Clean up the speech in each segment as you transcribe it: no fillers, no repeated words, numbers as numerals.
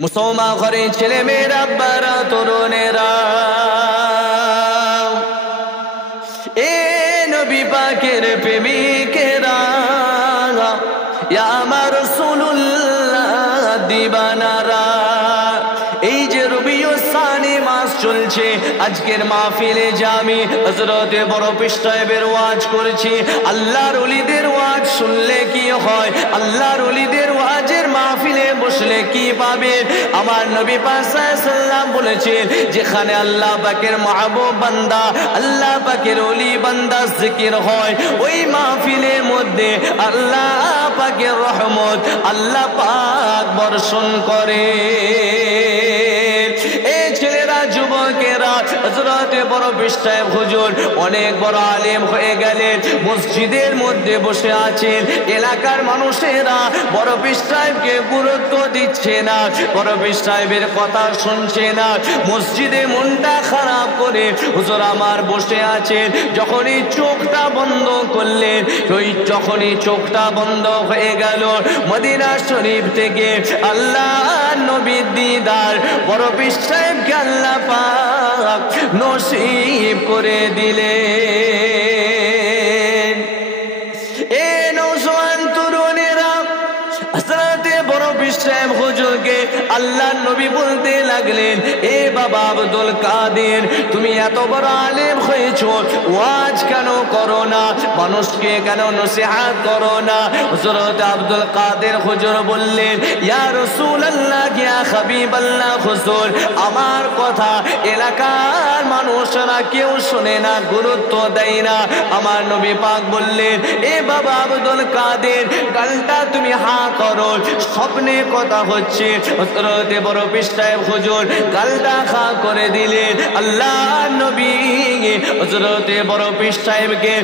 মুসলমান ঘরে ছেলে মেয়েরা, আব্বারা, তরুণেরা, এ নবী পাকের প্রেমিকেরা, ইয়া আমার রাসূলুল্লাহ দিবানারা, এই যে রবিউল সানি মাস চলছে, আজকের মাহফিলে যে আমি হযরতে বড় পীর সাহেবের ওয়াজ করেছি, আল্লাহর ওলিদের ওয়াজ শুনলে কি হয়, আল্লাহর ওলিদের ওয়াজের মাহফিলে বসলে কি পাবে। আমার নবী পাক সাল্লাল্লাহু আলাইহি ওয়াসাল্লাম বলেছেন, যেখানে আল্লাহ পাকের মাহবুব বান্দা, আল্লাহ পাকের ওলি বান্দা জিকির হয়, ওই মাহফিলের মধ্যে আল্লাহ পাকের রহমত আল্লাহ পাক বর্ষণ করে। এই ছেলেরা, যুবকেরা, হযরতে বড় পীর সাহেব হুজুর অনেক বড় আলেম হয়ে গেলেন, মসজিদের মধ্যে বসে আছেন, এলাকার মানুষেরা বড় পীর সাহেবকে গুরুত্ব দিচ্ছে না, বড় পীর সাহেবের কথা শুনছে না, মসজিদে মনটা খারাপ করে হুজুর আমার বসে আছেন। যখনই চোখটা বন্ধ করলেন, ওই যখনই চোখটা বন্ধ হয়ে গেল, মদিনা শরীফ থেকে আল্লাহ নবীর দিদার বড় পীর সাহেবকে আল্লাহ পাক নসিব করে দিলেন। এ নওজোয়ান তরুণেরা, হযরতে বড় পীর সাহেব হুজুরকে আল্লাহর নবী বলতে লাগলেন, এ বাবা আব্দুল কাদের, তুমি এত বড় আলেম হয়েছো, ওয়াজ কেন করো না, মানুষকে কেন নসিহত করো না? হযরত আব্দুল কাদের হুজুর বললেন, ইয়া রাসূলুল্লাহ, ইয়া হাবিবাল্লাহ হুজুর, আমার কথা এলাকার মানুষরা কেউ শুনে না, গুরুত্ব দেয় না। আমার নবী পাক বললেন, এ বাবা আব্দুল কাদের, গালটা তুমি হা করো, স্বপ্নে কথা হচ্ছে। হযরতে বড় পীর সাহেব হুজুর গালটা খা করে দিলেন। আল্লাহ নবী হযরতে বড় পীর সাহেবকে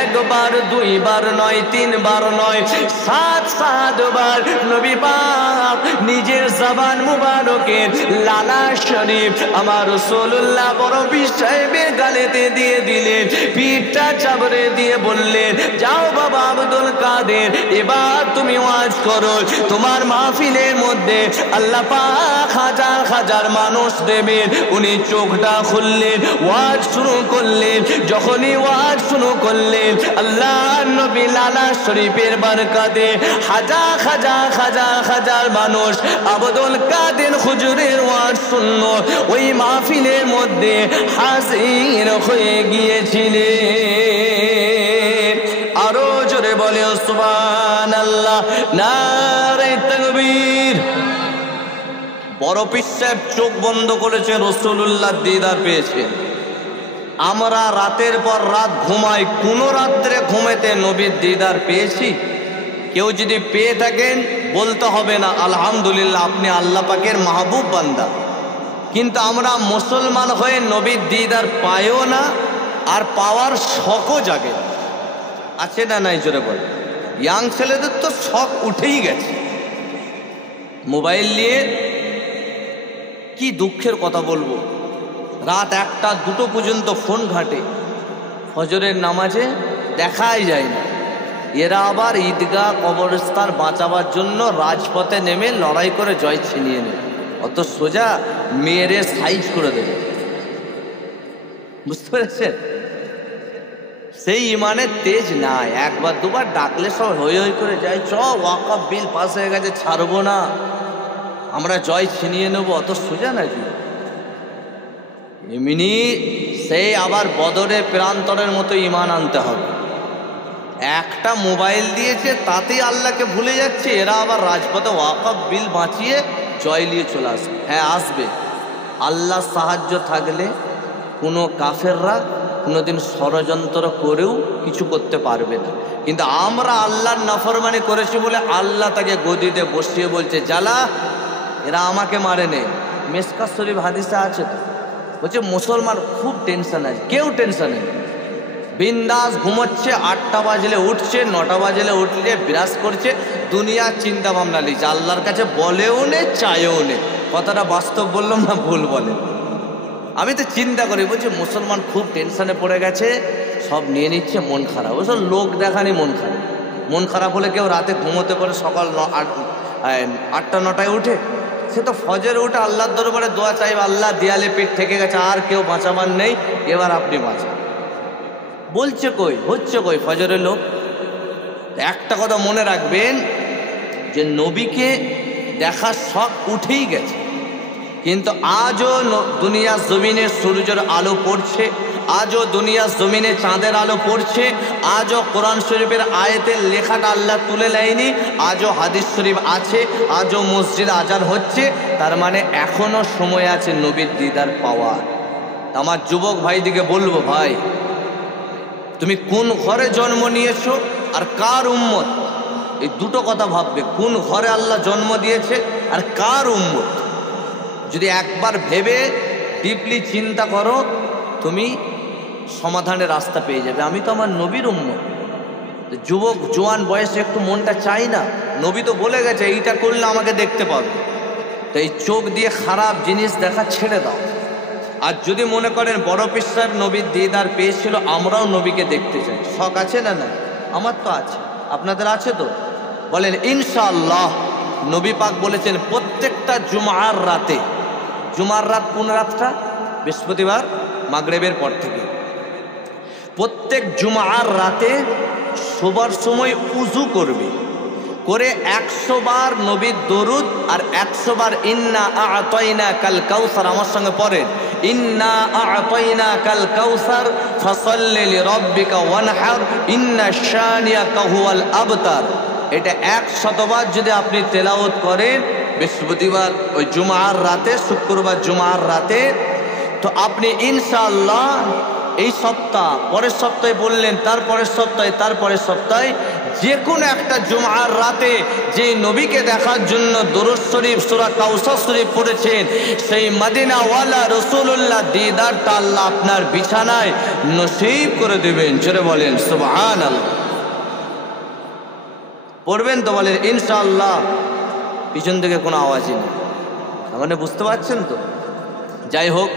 একবার, দুইবার নয়, তিনবার নয়, 7 বার নবী পাক নিজের জবান মুবারকের লালা শরীফ আমার রাসূলুল্লাহ বড় পীর সাহেবের গালেতে দিয়ে দিলেন, পিঠটা চাবড়ে দিয়ে বললেন, যাও বাবা আব্দুল কাদের, এবার তুমি ওয়াজ করো, তোমার মাহফিলের মধ্যে আল্লাহ পাক হাজার হাজার মানুষ দেবেন। উনি চোখটা খুললেন, ওয়াজ শুরু করলেন। যখনই ওয়াজ শুরু করলেন, আল্লাহ নবী লালা শরীফের বরকতে হাজার হাজার হাজার হাজার মানুষ আব্দুল কাদের হুজুরের ওয়াজ শুনলো, ওই মাহফিলের মধ্যে হাজির হয়ে গিয়েছিলেন। আরো জোরে বলে সুবহানাল্লাহ, নারে তাকবীর। বড় পীর সাহেব চোখ বন্ধ করেছে, রাসূলুল্লাহ দিদার পেয়েছে। আমরা রাতের পর রাত ঘুমাই, কোন রাত্রে ঘুমেতে নবীর দিদার পেয়েছি? কেউ যদি পেয়ে থাকেন বলতে হবে না আলহামদুলিল্লাহ, আপনি আল্লাহ পাকের মাহবুব বান্দা। কিন্তু আমরা মুসলমান হয়ে নবীর দিদার পাইও না, আর পাওয়ার শখও জাগে। আছে না নাই জোরে বল? ইয়াং ছেলেদের তো শখ উঠেই গেছে। মোবাইল নিয়ে কি দুঃখের কথা বলবো, রাত 1টা 2টো পর্যন্ত ফোন ঘাটে, ফজরের নামাজে দেখাই যায় না। এরা আবার ঈদগাহ কবরস্থান বাঁচাবার জন্য রাজপথে নেমে লড়াই করে জয় ছিনিয়ে নেবে। অত সোজা মেয়েরে সাইজ করে দেবে, বুঝতে পেরেছেন? সেই ইমানের তেজ নাই। একবার দুবার ডাকলে সব হই হই করে যায়, চ ওয়াকফ বিল পাস হয়ে গেছে, ছাড়বো না, আমরা জয় ছিনিয়ে নেব। অত সোজা নাকি? এমনি সেই আবার বদরের প্রান্তরের মতো ইমান আনতে হবে। একটা মোবাইল দিয়েছে, তাতেই আল্লাহকে ভুলে যাচ্ছে। এরা আবার রাজপথে ওয়াকফ বিল বাঁচিয়ে জয় নিয়ে চলে আসবে। হ্যাঁ আসবে, আল্লাহ সাহায্য থাকলে কোনো কাফেররা কোনোদিন ষড়যন্ত্র করেও কিছু করতে পারবে না। কিন্তু আমরা আল্লাহর নাফরমানি করেছি বলে আল্লাহ তাকে গদিতে বসিয়ে বলছে, জ্বালা, এরা আমাকে মারে নে। মিশকাত শরীফ হাদিসে আছে তো, বলছে মুসলমান খুব টেনশন আছে। কেউ টেনশনে বিন্দাস ঘুমোচ্ছে, 8টা বাজলে উঠছে, 9টা বাজলে উঠলে বিরাজ করছে, দুনিয়ার চিন্তা ভাবনা লিখছে, আল্লাহর কাছে বলেও নে, চায়ও নে। কথাটা বাস্তব বললাম না ভুল বলে? আমি তো চিন্তা করি, বলছি মুসলমান খুব টেনশনে পড়ে গেছে, সব নিয়ে নিচ্ছে, মন খারাপ। ওসব লোক দেখানি মন খারাপ। মন খারাপ হলে কেউ রাতে ঘুমোতে পারে, সকাল 8টা 9টায় উঠে? সে তো ফজরে উঠে আল্লাহর দরবারে দোয়া চাইবে, আল্লাহ দেয়ালে পিঠ থেকে গেছে, আর কেউ বাঁচাবার নেই, এবার আপনি বাঁচান। বলছে কই, হচ্ছে কই ফজরের লোক। একটা কথা মনে রাখবেন যে নবীকে দেখার শখ উঠেই গেছে, কিন্তু আজও দুনিয়ার জমিনে সূর্যের আলো পড়ছে, আজও দুনিয়ার জমিনে চাঁদের আলো পড়ছে, আজও কোরআন শরীফের আয়াতের লেখাটা আল্লাহ তুলে নেয়নি, আজও হাদিস শরীফ আছে, আজও মসজিদ আজান হচ্ছে। তার মানে এখনো সময় আছে নবীর দিদার পাওয়ার। আমার যুবক ভাইদিকে বলবো, ভাই তুমি কোন ঘরে জন্ম নিয়েছো আর কার উম্মত, এই দুটো কথা ভাববে। কোন ঘরে আল্লাহ জন্ম দিয়েছে আর কার উম্মত, যদি একবার ভেবে ডিপলি চিন্তা করো, তুমি সমাধানের রাস্তা পেয়ে যাবে। আমি তো আমার নবীর উম্মত। যুবক জোয়ান বয়সে একটু মনটা চাই না? নবী তো বলে গেছে এইটা করলে আমাকে দেখতে পাবে। তো এই চোখ দিয়ে খারাপ জিনিস দেখা ছেড়ে দাও। আর যদি মনে করেন বড় পীর সাহেব নবীর দিদার পেয়েছিল, আমরাও নবীকে দেখতে চাই, শখ আছে না? না, আমার তো আছে, আপনাদের আছে তো? বলেন ইনশাআল্লাহ। নবী পাক বলেছেন প্রত্যেকটা জুমার রাতে, জুমার রাত কোন রাতটা? বৃহস্পতিবার মাগরিবের পর থেকে। প্রত্যেক জুমার রাতে শোবার সময় উজু করবে, করে 100 বার নবীর দরুদ আর 100 বার ইন্না আ'তাইনা কাল কাউসার। আমার সঙ্গে পড়েন, ইন্না আ'তাইনা কাল কাউসার ফাসাল্লি লিরাব্বিকা ওয়ানহার ইন্না শানিয়াকা হুয়াল আবতার। এটা 100 বার যদি আপনি তেলাওয়াত করেন বৃহস্পতিবার ওই জুমার রাতে, শুক্রবার জুমার রাতে, তো আপনি ইনশাআল্লাহ এই সপ্তাহ, পরের সপ্তাহে বললেন, তারপরের সপ্তাহে, তারপরের সপ্তাহে, যে কোনো একটা জুমার রাতে যে নবীকে দেখার জন্য দরুদ শরীফ সূরা কাউসার শরীফ পড়েছেন, সেই মদিনাওয়ালা রাসূলুল্লাহ দিদারটা আল্লাহ আপনার বিছানায় নসিব করে দেবেন। জোরে বলেন সুবহানাল্লাহ। পড়বেন তো? বলেন ইনশাআল্লাহ। পিছন থেকে কোনো আওয়াজই নেই, মানে বুঝতে পারছেন তো? যাই হোক,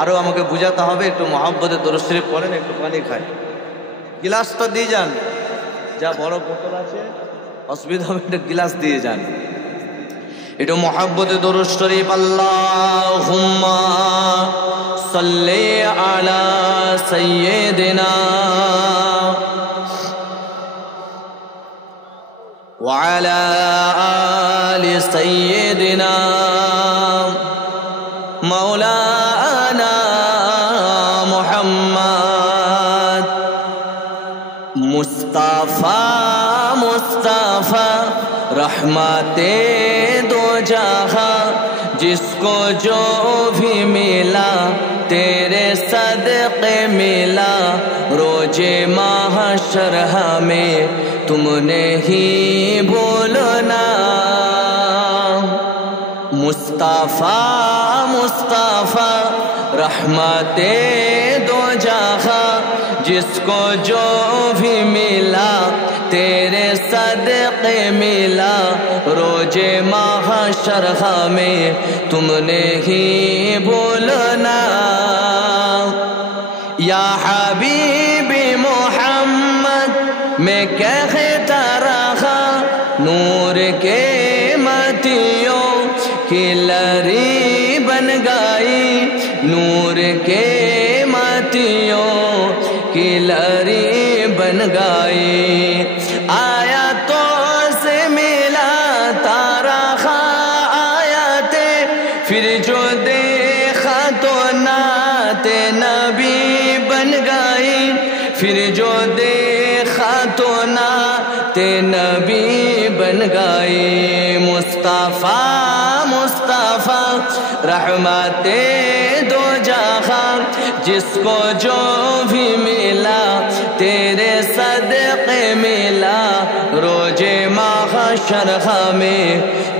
আরও আমাকে বুঝাতে হবে, একটু মহব্বতে দরুদ শরীফ পড়েন, একটু পানি খাই, গিলাসটা দিয়ে যান, যা বড় বোতল আছে অসুবিধা হবে, একটা গিলাস দিয়ে যান। একটু মহব্বতে দরুদ শরীফ। আল্লাহুম্মা সাল্লি আলা সাইয়্যিদিনা ওয়া আলা আলি সাইয়্যিদিনা মাওলানা মুহাম্মদ मुस्ताफा मुस्ताफा रहमते दो जहां, जिसको जो भी मिला तेरे सदक़े मिला, रोजे महशर हमें तुमने ही बोलना। मुस्ताफा मुस्ताफा रहमते दो जहां, जिसको जो भी मिला तेरे सदक़े मिला, रोजे महशर हमें तुमने ही बोलना। या हबीबी मोहम्मद मैं कहता रहा, नूर के मतियों की लरी बन गई, नूर के मतियों की लरी बन गई। आया तो से मिला तारा आयाते, फिर जो देखा तो नाते नबी बन गई, फिर जो देखा तो नाते नबी बन गई। मुस्तफा मुस्तफा रहमते दो जहां, जिसको जो भी मिला तेरे सदक़े मिला, रोजे महशर हमें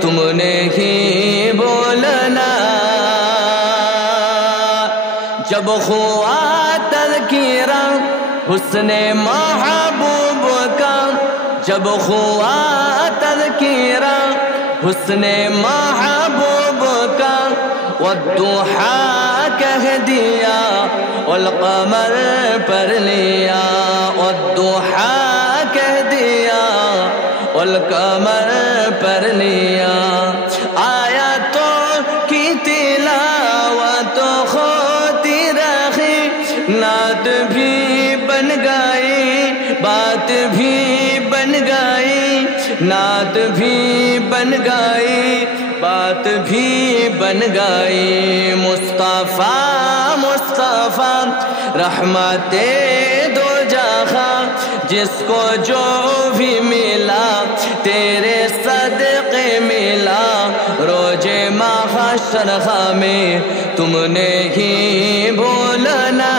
तुमने ही बोलना। जब हुआ तज़किरा हुस्ने महबूब का, जब हुआ तज़किरा हुस्ने महबूब का, वद्दुहा कह दिया और कमर पर लिया, वद्दुहा कह दिया और कमर पर लिया। आया तो बात भी बन गई मुस्तफ़ा मुस्तफ़ा रहमते दो जहां जिसको जो भी मिला तेरे सदक़े मिला रोजे महशर में तुमने ही बोलना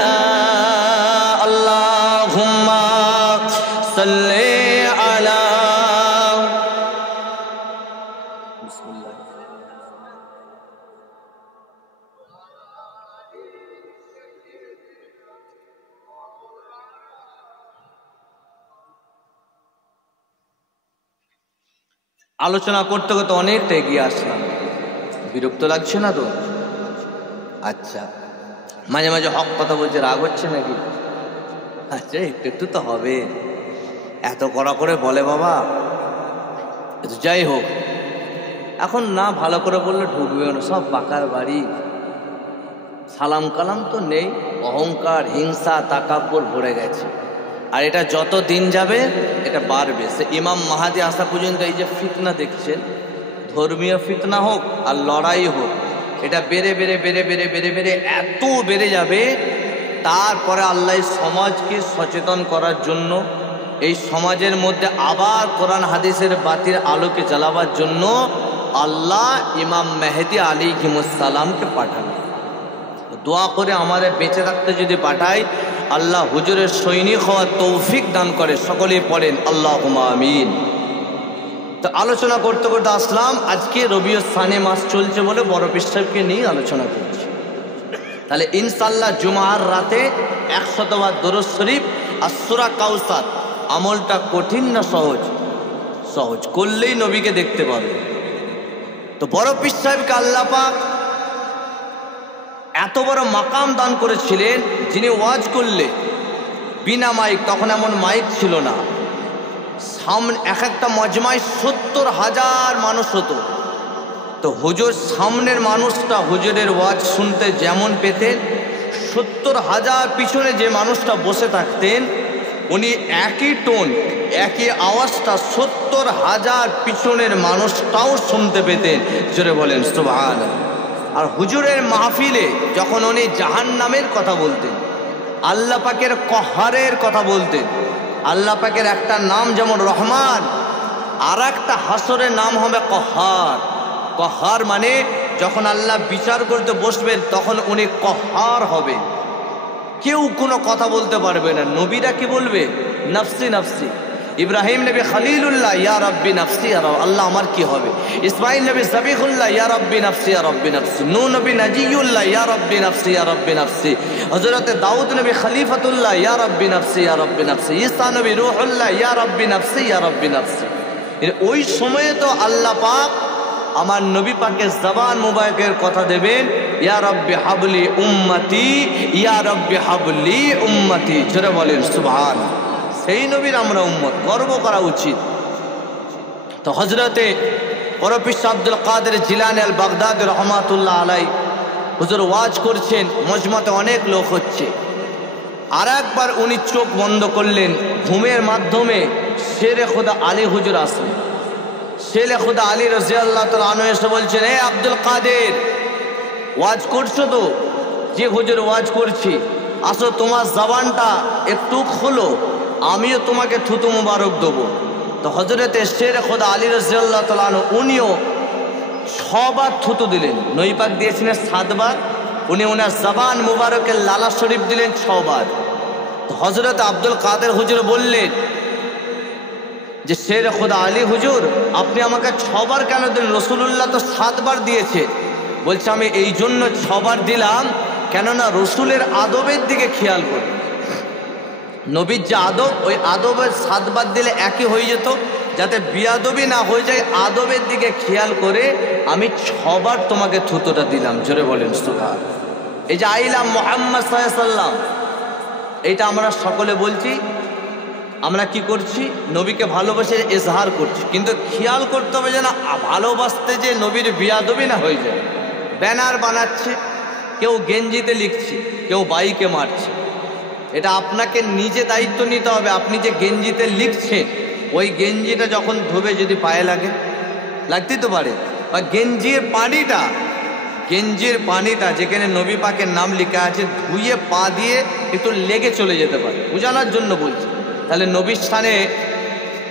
अल्लाहुम्मा सल्ले अला। আলোচনা করতে করতে অনেকটা এগিয়ে আসলাম, বিরক্ত লাগছে না তো? আচ্ছা, মাঝে মাঝে হক কথা বলছে, রাগ হচ্ছে নাকি? আচ্ছা, একটু একটু তো হবে, এত কড়া করে বলে বাবা। যাই হোক, এখন না ভালো করে বললে ঢুকবে না, সব পাকার বাড়ি, সালাম কালাম তো নেই, অহংকার হিংসা তাকাব্বুর ভরে গেছে। আর এটা যত দিন যাবে এটা বাড়বে। সে ইমাম মাহাদি আসা পর্যন্ত এই যে ফিতনা দেখছেন, ধর্মীয় ফিতনা হোক আর লড়াই হোক, এটা বেড়ে বেড়ে বেড়ে বেড়ে বেড়ে বেড়ে এত বেড়ে যাবে। তারপরে আল্লাহ সমাজকে সচেতন করার জন্য, এই সমাজের মধ্যে আবার কোরআন হাদিসের বাতির আলোকে জ্বালাবার জন্য আল্লাহ ইমাম মেহেদি আলাইহিসসালামকে পাঠাবেন। দোয়া করে আমাদের বেঁচে থাকতে যদি পাঠায়, আল্লাহ হুজুরের সৈনিক হওয়ার তৌফিক দান করে। সকলেই পড়েন আল্লাহুম্মা আমিন। তো আলোচনা করতে করতে আসলাম, আজকে রবিউল সানি মাস চলছে বলে বড় পীর সাহেবকে নিয়ে আলোচনা করছি। তাহলে ইনশাআল্লাহ জুমার রাতে 100 বার দরুদ শরীফ আর সূরা কাউসার। আমলটা কঠিন না সহজ? সহজ, করলেই নবীকে দেখতে পাবে। তো বড় পীর সাহেবকে আল্লাহ পাক এত বড় মাকাম দান করেছিলেন, যিনি ওয়াজ করলে বিনা মাইক, তখন এমন মাইক ছিল না, সামনে এক একটা মজমায় 70,000 মানুষ হতো। তো হুজুর সামনের মানুষটা হুজুরের ওয়াজ শুনতে যেমন পেতেন, 70,000 পিছনে যে মানুষটা বসে থাকতেন উনি একই টোন একই আওয়াজটা 70,000 পিছনের মানুষটাও শুনতে পেতেন। জোরে বলেন সুবহানাল্লাহ। আর হুজুরের মাহফিলে যখন উনি জাহান্নামের কথা বলতেন, আল্লাহ পাকের কহারের কথা বলতেন, আল্লাহ পাকের একটা নাম যেমন রহমান, আর একটা হাসরের নাম হবে কহার। কহার মানে যখন আল্লাহ বিচার করতে বসবেন তখন উনি কহার হবে, কেউ কোনো কথা বলতে পারবে না। নবীরা কি বলবে? নফসি নফসি। ইব্রাহিম নবী খলিলুল্লাহ, ইয়া রব্বি নফসি, আল্লাহ আমার কি হবে। ইসমাইল নবী সাবিহুল্লাহ, ইয়া রব্বি নফসি, ইয়া রব্বি নফসি। নূহ নবী নাজিউল্লাহ, ইয়া রব্বি নফসি, ইয়া রব্বি নফসি। হযরত দাউদ নবী খলিফাতুল্লাহ, ইয়া রব্বি নফসি, ইয়া রব্বি নফসি। ঈসা নবী রূহুল্লাহ, ইয়া রব্বি নফসি, ইয়া রব্বি নফসি। ওই সময়ে তো আল্লাহ পাক আমার নবী পাকের জবান মুবারকের কথা দেবেন, ইয়া রব্বি হাবলি উম্মতি, ইয়া রব্বি হাবলি উম্মতি। জোরে বলেন সুবহানাল্লাহ। সেই নবীর আমরা উম্মত, গর্ব করা উচিত। তো হযরতে বড় পীর আব্দুল কাদের জিলানী আল বাগদাদী রহমাতুল্লাহ আলাই হুজুর ওয়াজ করছেন, মজমাতে অনেক লোক হচ্ছে। আর একবার উনি চোখ বন্ধ করলেন, ঘুমের মাধ্যমে শেরে খোদা আলী হুজুর আসলেন। শেরে খোদা আলী রাদিয়াল্লাহু তাআলা আনহু এসে বলছেন, হে আব্দুল কাদের, ওয়াজ করছো তো? যে হুজুর ওয়াজ করছি। আসো তোমার জবানটা একটু খোলো, আমিও তোমাকে থুতু মুবারক দেবো। তো হযরতে শেরে খোদা আলী রাদিয়াল্লাহু তাআলা আনহু উনিও 6 বার থুতু দিলেন। নবী পাক দিয়েছিলেন 7 বার, উনি ওনার জবান মুবারকের লালা শরীফ দিলেন 6 বার। তো হযরত আব্দুল কাদের হুজুর বললেন যে শেরে খোদা আলী হুজুর, আপনি আমাকে 6 বার কেন দিলেন? রাসূলুল্লাহ তো 7 বার দিয়েছে। বলছে আমি এই জন্য 6 বার দিলাম, কেননা রসুলের আদবের দিকে খেয়াল করি। নবীর যে আদব, ওই আদবের 7 বার দিলে একই হয়ে যেত, যাতে বিয়াদবি না হয়ে যায়। আদবের দিকে খেয়াল করে আমি 6 বার তোমাকে থুতোটা দিলাম। জোরে বলেন সুবহানাল্লাহ। এই যে আইলাম মুহাম্মদ সাল্লাল্লাহু আলাইহি ওয়াসাল্লাম, এইটা আমরা সকলে বলছি। আমরা কি করছি? নবীকে ভালোবাসে ইজহার করছি, কিন্তু খেয়াল করতে হবে যেন ভালোবাসতে যে নবীর বিয়াদবি না হয়ে যায়। ব্যানার বানাচ্ছে, কেউ গেঞ্জিতে লিখছে, কেউ বাইকে মারছে। এটা আপনাকে নিজে দায়িত্ব নিতে হবে। আপনি যে গেঞ্জিতে লিখছেন ওই গেঞ্জিটা যখন ধোবে যদি পায়ে লাগে, লাগতেই তো পারে। বা গেঞ্জির পানিটা যেখানে নবী পাকের নাম লেখা আছে ধুয়ে পা দিয়ে একটু লেগে চলে যেতে পারে, বোঝানোর জন্য বলছি। তাহলে নবীর স্থানে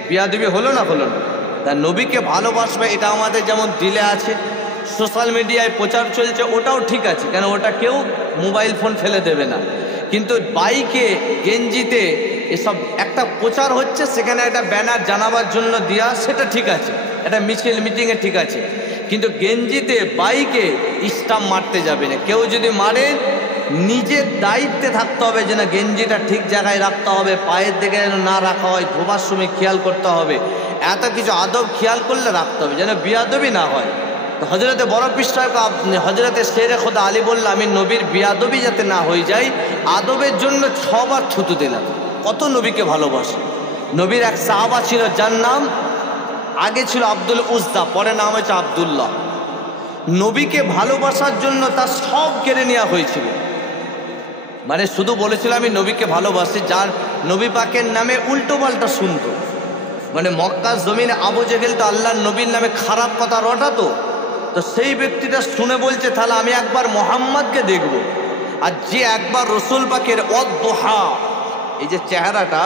বিয়াদবি হলো না? তা নবীকে ভালোবাসবে এটা আমাদের যেমন দিলে আছে, সোশ্যাল মিডিয়ায় প্রচার চলছে, ওটাও ঠিক আছে, কেন ওটা কেউ মোবাইল ফোন ফেলে দেবে না। কিন্তু বাইকে গেঞ্জিতে এসব একটা প্রচার হচ্ছে, সেখানে একটা ব্যানার জানাবার জন্য দেওয়া, সেটা ঠিক আছে, একটা মিছিল মিটিংয়ে ঠিক আছে। কিন্তু গেঞ্জিতে বাইকে স্টাম্প মারতে যাবে না। কেউ যদি মারে নিজের দায়িত্বে থাকতে হবে, যেন গেঞ্জিটা ঠিক জায়গায় রাখতে হবে, পায়ের দিকে যেন না রাখা হয়, ধোবার সময় খেয়াল করতে হবে, এত কিছু আদব খেয়াল করলে রাখতে হবে, যেন বিয়াদবি না হয়। হজরতে বড় পীর সাহেব হজরতে শেরে খোদা আলী বলল, আমি নবীর বিয়াদবি যাতে না হয়ে যায়, আদবের জন্য 6 বার থুতু দিলাম। কত নবীকে ভালোবাসে। নবীর এক সাহাবা ছিল, যার নাম আগে ছিল আব্দুল উজ্জা, পরে নাম হয়েছে আব্দুল্লাহ। নবীকে ভালোবাসার জন্য তার সব কেড়ে নেওয়া হয়েছিল। মানে শুধু বলেছিল আমি নবীকে ভালোবাসি, যার নবী পাকের নামে উল্টো পাল্টা শুনতো। মানে মক্কার জমিনে আবু জেহেল তো আল্লাহর নবীর নামে খারাপ কথা রটাতো, তো সেই ব্যক্তিটা শুনে বলছে তাহলে আমি একবার মোহাম্মদকে দেখব। আর যে একবার রসুল পাকের অদ্দোহা, এই যে চেহারাটা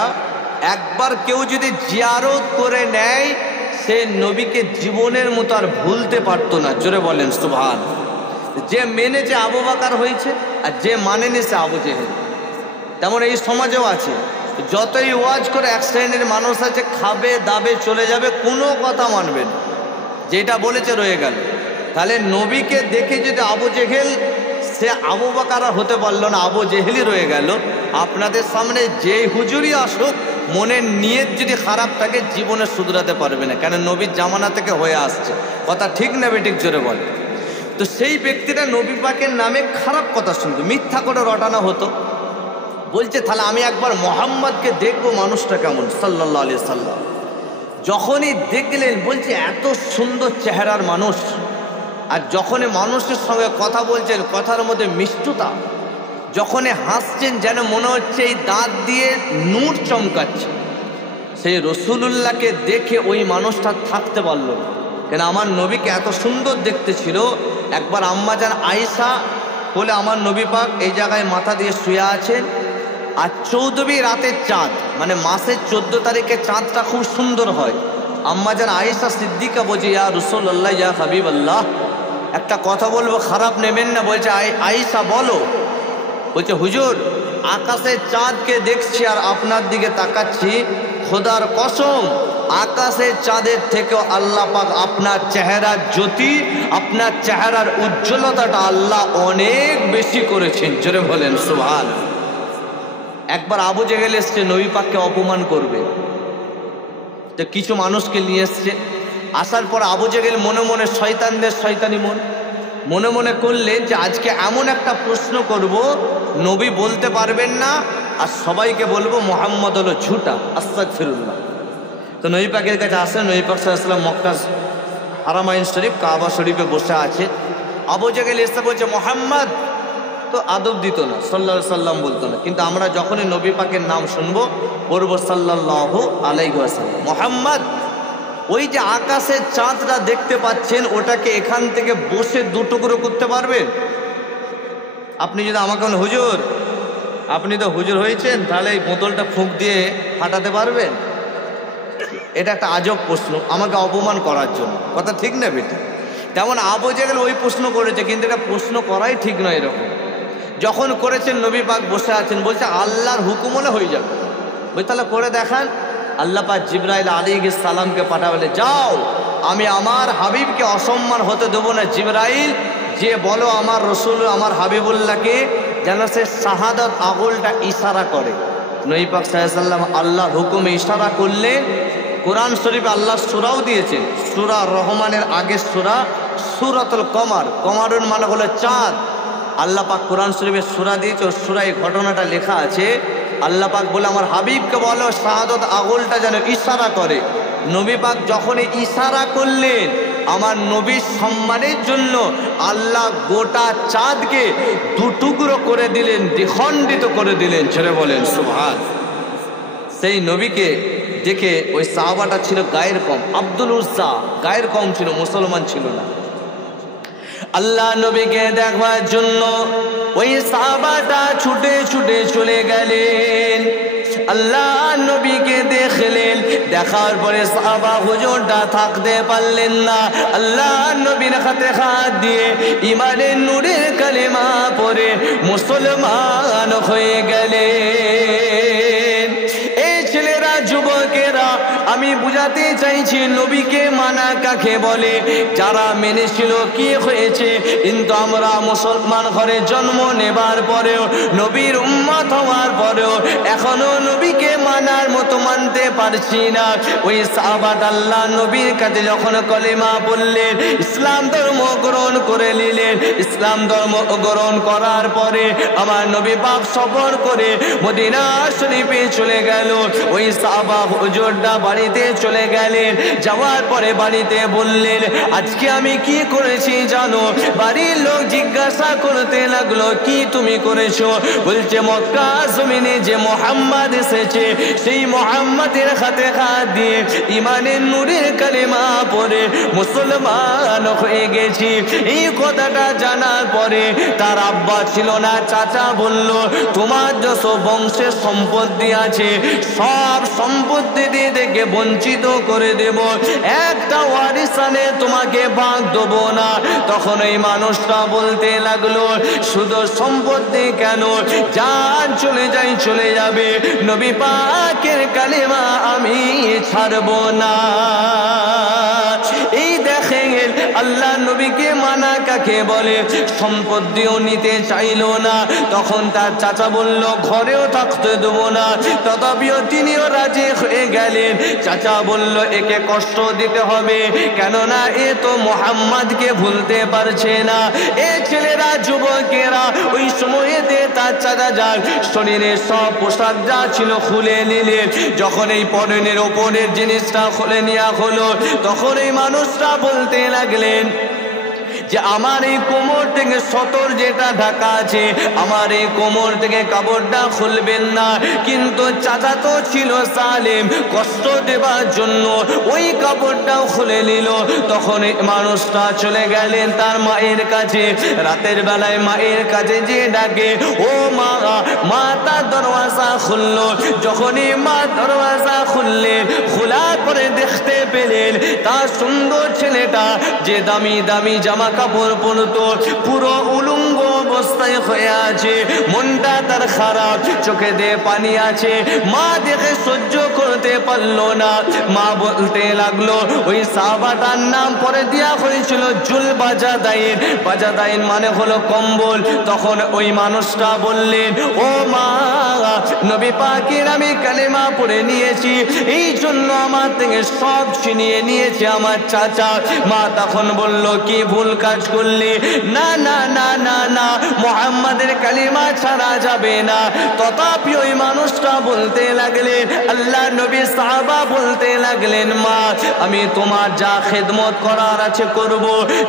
একবার কেউ যদি জিয়ারত করে নেয়, সে নবীকে জীবনের মতো আর ভুলতে পারতো না। জোরে বলেন সুবহান। যে মেনেছে আবু বকর হয়েছে, আর যে মানেনি সে আবু জেহেল। তেমন এই সমাজেও আছে, যতই ওয়াজ করে এক শ্রেণীর মানুষ আছে, খাবে দাবে চলে যাবে, কোনো কথা মানবে না, যেটা বলেছে রয়ে গেল। তাহলে নবীকে দেখে যদি আবু জেহেল, সে আবু বকর হতে পারলো না, আবু জেহেলই রয়ে গেল। আপনাদের সামনে যে হুজুরই আসুক, মনের নিয়ত যদি খারাপ থাকে, জীবনে শুধরাতে পারবে না, কেন নবীর জামানা থেকে হয়ে আসছে। কথা ঠিক না বেঠিক? জোরে বলে। তো সেই ব্যক্তিটা নবী পাকের নামে খারাপ কথা শুনতো, মিথ্যা করে রটানো হতো। বলছে তাহলে আমি একবার মোহাম্মদকে দেখবো, মানুষটা কেমন, সাল্লাল্লাহু আলাইহি সাল্লাম। যখনই দেখলেন, বলছে এত সুন্দর চেহারার মানুষ, আর যখনই মানুষের সঙ্গে কথা বলছেন, কথার মধ্যে মিষ্টতা, যখনই হাসছেন যেন মনে হচ্ছে এই দাঁত দিয়ে নূর চমকাচ্ছে। সেই রসুলুল্লাহকে দেখে ওই মানুষটা থাকতে পারল না, কেন আমার নবীকে এত সুন্দর দেখতে ছিল। একবার আম্মাজান আয়েশা বলে, আমার নবী পাক এই জায়গায় মাথা দিয়ে শুয়ে আছেন, আর 14वीं রাতের চাঁদ, মানে মাসের 14 তারিখে চাঁদটা খুব সুন্দর হয়। আম্মাজান আয়েশা সিদ্দিকা বলছে, ইয়া রাসূলুল্লাহ, ইয়া হাবিবাল্লাহ, একটা কথা বলবো, খারাপ নেবেন না। বলছে আয়েশা বলো। বলছে হুজুর, আকাশের চাঁদকে দেখছি আর আপনার দিকে তাকাচ্ছি, খোদার কসম আকাশের চাঁদের থেকেও আল্লাহ পাক আপনার চেহারার জ্যোতি, আপনার চেহারার উজ্জ্বলতাটা আল্লাহ অনেক বেশি করেছেন। জোরে বলেন সুবহান। একবার আবু জেহেল এসছে নবী পাককে অপমান করবে, তো কিছু মানুষকে নিয়ে এসছে। আসার পর আবু জেহেল মনে মনে, শয়তানদের শয়তানি মনে মনে করলেন যে আজকে এমন একটা প্রশ্ন করব, নবী বলতে পারবেন না, আর সবাইকে বলবো মোহাম্মদ হলো ঝুটা, আস্তাগফিরুল্লাহ। তো নবী পাকের কাছে আসেন, নবী পাক সাল্লাল্লাহু আলাইহি ওয়াসাল্লাম মক্কা হারামাইন শরীফ, কাবা শরীফে বসে আছে। আবু জেহেল এসে বলছে মোহাম্মদ, তো আদব দিত না, সাল্লাল্লাহু আলাইহি সাল্লাম বলতো না। কিন্তু আমরা যখনই নবী পাকের নাম শুনবো, বলবো সাল্লাল্লাহু আলাইহি ওয়াসাল্লাম। মোহাম্মদ, ওই যে আকাশের চাঁদটা দেখতে পাচ্ছেন, ওটাকে এখান থেকে বসে 2 টুকরো করতে পারবেন? আপনি যদি আমাকে বলেন হুজুর, আপনি তো হুজুর হয়েছেন, তাহলে এই বোতলটা ফুঁক দিয়ে ফাটাতে পারবেন? এটা একটা আজব প্রশ্ন, আমাকে অপমান করার জন্য। কথা ঠিক না বেটা? তেমন আবু জেহেল ওই প্রশ্ন করেছে, কিন্তু এটা প্রশ্ন করাই ঠিক নয়। এরকম যখন করেছেন, নবী পাক বসে আছেন, বলছে আল্লাহর হুকুম হলে হয়ে যাবে। বলছে তাহলে করে দেখান। আল্লাহ পাক জিবরাইল আলাইহিস সালামকে পাঠাবলে, যাও, আমি আমার হাবিবকে অসম্মান হতে দেবো না। জিবরাইল, যে বলো আমার রসুল, আমার হাবিবুল্লাহকে যেন সে শাহাদাত আগুলটা ইশারা করে। নবী পাক সাল্লাল্লাহু আলাইহি ওয়াসাল্লাম আল্লাহর হুকুমে ইশারা করলেন। কোরআন শরীফে আল্লাহ সূরাও দিয়েছেন, সূরা রহমানের আগের সূরা সূরাতুল কমার। কমারুন মানে হলো চাঁদ। আল্লাহ পাক কোরআন শরীফে সূরা দিয়েছে, ওই সূরায় ঘটনাটা লেখা আছে। আল্লাহ পাক বলে আমার হাবিবকে বলো শাহাদাত আগুলটা যেন ইশারা করে। নবী পাক যখনই ইশারা করলেন, আমার নবীর সম্মানের জন্য আল্লাহ গোটা চাঁদকে 2 টুকরো করে দিলেন, দ্বিখণ্ডিত করে দিলেন। ছেড়ে বলেন সুবহান। সেই নবীকে দেখে ওই সাহাবাটা ছিল গায়ের কম, আব্দুল উজ্জা গায়ের কম ছিল, মুসলমান ছিল না। আল্লাহ নবীকে দেখবার জন্য ওই সাহাবাটা ছুটে ছুটে চলে গেলেন। আল্লাহ নবীকে দেখলেন, দেখার পরে সাহাবা হুজুরটা থাকতে পারলেন না। আল্লাহ নবীর হাতে হাত দিয়ে ইমানের নূরের কালেমা পড়ে মুসলমান হয়ে গেলেন। এই ছেলেরা, যুবকেরা, আমি বুঝাতে চাইছি নবীকে মানা কাকে বলে। যারা মেনেছিল কি হয়েছে, কিন্তু আমরা মুসলমান ঘরে জন্ম নেবার পরেও, নবীর উম্মত হওয়ার পরেও এখনো নবীকে মানার মতো মানতে পারছি না। ওই সাহাবাত আল্লাহ নবীর কাছে যখন কলেমা বললেন, ইসলাম ধর্ম গ্রহণ করে নিলেন। ইসলাম ধর্ম গ্রহণ করার পরে আমার নবী পাক সফর করে মদিনা শরীফে চলে গেল। ওই সাহাবা হুজুরটা বাড়িতে চলে গেলেন। যাওয়ার পরে বাড়িতে বললেন, আজকে আমি কি করেছি জানো? বাড়ির লোক জিজ্ঞাসা করতে লাগলো, কি তুমি করেছো? বলছে, মক্কা জমিনে যে মুহাম্মদ এসেছে, সেই মুহাম্মাদের হাতে হাত দিয়ে ইমানের নূরের কালেমা পড়ে মুসলমান হয়ে গেছি। এই কথাটা জানার পরে তার আব্বা ছিল না, চাচা বলল, তোমার যত বংশের সম্পত্তি আছে সব সম্পত্তি দিয়ে থেকে বঞ্চিত করে দেব, একটা ওয়ারিসানে তোমাকে ভাগ দেবো না। তখন এই মানুষটা বলতে লাগলো, শুধু সম্পত্তি কেন, জান চলে যাই চলে যাবে, নবী পাকের কালেমা আমি ছাড়বো না। এই দেখেন আল্লাহ নবীকে মানা কাকে বলে। সম্পত্তিও নিতে চাইলো না। তখন তার চাচা বলল, ঘরেও থাকতে দেবো না। তথাপিও তিনিও রাজি হয়ে গেলেন। চাচা বলল, একে কষ্ট দিতে হবে, কেননা এ তো মুহাম্মদকে ভুলতে পারছে না। এ ছেলেরা, যুবকেরা, ওই সময়েতে তার চাচা যান শরীরের সব পোশাক যা ছিল খুলে নিলেন। যখন এই পরনের ওপরের জিনিসটা খুলে নেওয়া হলো, তখন এই মানুষটা বলতে লাগলেন যে আমার এই কোমর থেকে সতর যেটা ঢাকা আছে, আমার এই কোমর থেকে কাপড়টা খুলবেন না। কিন্তু চাচা তো ছিল সালেম, কষ্ট দেবার জন্য ওই কাপড়টাও খুলে নিল। তখন এই মানুষটা চলে গেলেন তার মায়ের কাছে। রাতের বেলায় মায়ের কাছে যে ডাকে, ও মা, মা তার দরওয়াজা খুললো। যখনই মা দরওয়াজা খুললেন, খোলার পরে দেখতে পেলেন তার সুন্দর ছেলেটা, যে দামি দামি জামা কাপড় পরতো, পুরো উলঙ্গ অবস্থায় হয়ে আছে। মনটা তার খারাপ, চোখে দিয়ে পানি আছে। মা দেখে সহ্য করতে পারলো না। মা বলতে লাগলো, ওই সাহাবাটার নাম পরে দেওয়া হয়েছিল জুল বাজাদাইন। বাজাদাইন মানে হলো কম্বল। তখন ওই মানুষটা বললেন, ও মা, নবী পাকের আমি কালেমা পড়ে নিয়েছি, এই জন্য আমার থেকে সব ছিনিয়ে নিয়েছে আমার চাচা। মা তখন বলল, কি ভুল কাজ করলি? না না না না না, মুহাম্মাদের কালিমা ছাড়া যাবে না। তথাপি ওই মানুষটা বলতে লাগলেন, আল্লাহ নবী সাহাবা বলতে লাগলেন, মা, আমি তোমার যা খেদমত করার আছে করব,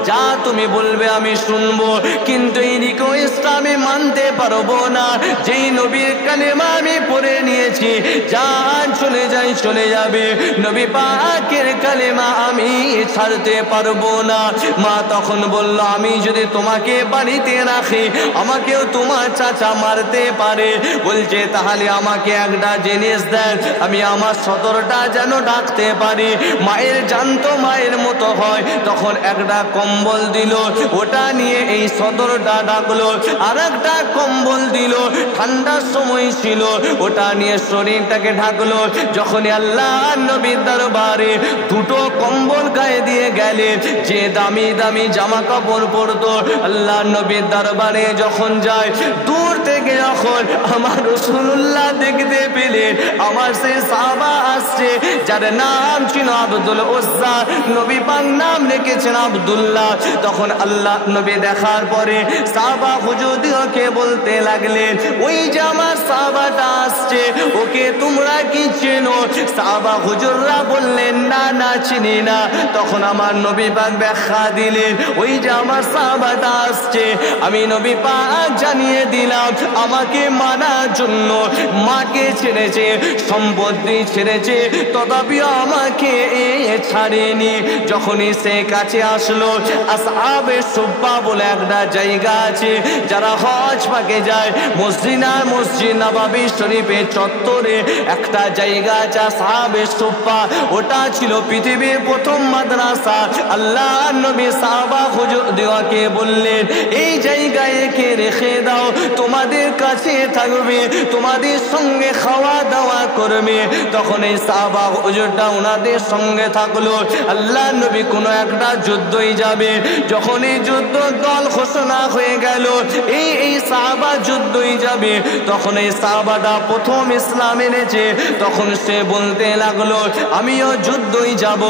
যা তুমি বলবে আমি শুনবো, কিন্তু এই রিকোয়েস্ট আমি মানতে পারবো না। যেই নবীর কালেমা আমি পড়ে নিয়েছি, জান চলে যাই চলে যাবে, নবী পাকের কালেমা আমি ছাড়তে পারবো না। মা তখন বলল, আমি যদি তোমাকে বাড়িতে রাখি, আমাকেও তোমার চাচা মারতে পারে। বলছে, তাহলে আমাকে একটা জিনিস দেন, আমি আমার সতরটা যেন ডাকতে পারি, মায়ের জানতো মায়ের মতো হয়। তখন একটা কম্বল দিল, ওটা নিয়ে এই সতরটা ডাকলো। আর একটা কম্বল দিল, ঠান্ডার সময় ছিল, ওটা নিয়ে শরীরটাকে ঢাকলো। যখনই আল্লাহ নবীর দরবারে দুটো কম্বল গায়ে দিয়ে গেলেন, যে দামি দামি জামা কাপড় পরতো, আল্লাহ নবীর দরবারে যখন যায়, দূর থেকে যখন আমার রাসূলুল্লাহ দেখতে পেলেন, আমার সেই সাহাবা আসছে যার নাম ছিল আব্দুল উজ্জা, নবী পাক নাম রেখেছেন আব্দুল্লাহ। তখন আল্লাহ নবী দেখার পরে সাহাবা হুজুরকে বলতে লাগলেন, ওই যে আমার সাহাবাটা আসছে, ওকে তোমরা কি চেনো? সাহাবা হুজুররা বললেন, না না, চিনি না। তখন আমার নবী পাক ব্যাখ্যা দিলেন, ওই যে আমার সাহাবাটা আসছে, আমি নবী পাক জানিয়ে দিলাম আমাকে মানার জন্য মাকে ছেড়েছে, সম্পত্তি ছেড়েছে, তথাপিও আমাকে ছাড়েনি। যখনই সে কাছে আসলো, আসহাবে সুফফা বলে একটা জায়গা আছে, যারা হজ পাকে যায়, মসজিদ নববী শরীফের চত্বরে একটা জায়গা আছে আসহাবে সুফফা। ওটা ছিল পৃথিবীর প্রথম মাদ্রাসা। আল্লাহ নবী সাহাবা হুজুরদেরকে বললেন, এই জায়গায় একে রেখে দাও, তোমাদের কাছে থাকবে, তোমাদের সঙ্গে খাওয়া দাওয়া করবে। তখন এই সাহাবা হুজুরটা ওনাদের সঙ্গে থাকলো। আল্লাহ নবী কোনো একটা যুদ্ধই যাবে, যখন এই যুদ্ধ দল ঘোষণা হয়ে গেল এই সাহাবা যুদ্ধই যাবে, তখন এই সাহাবাটা প্রথম ইসলাম এনেছে, তখন সে বলতে লাগলো আমিও যুদ্ধই যাব।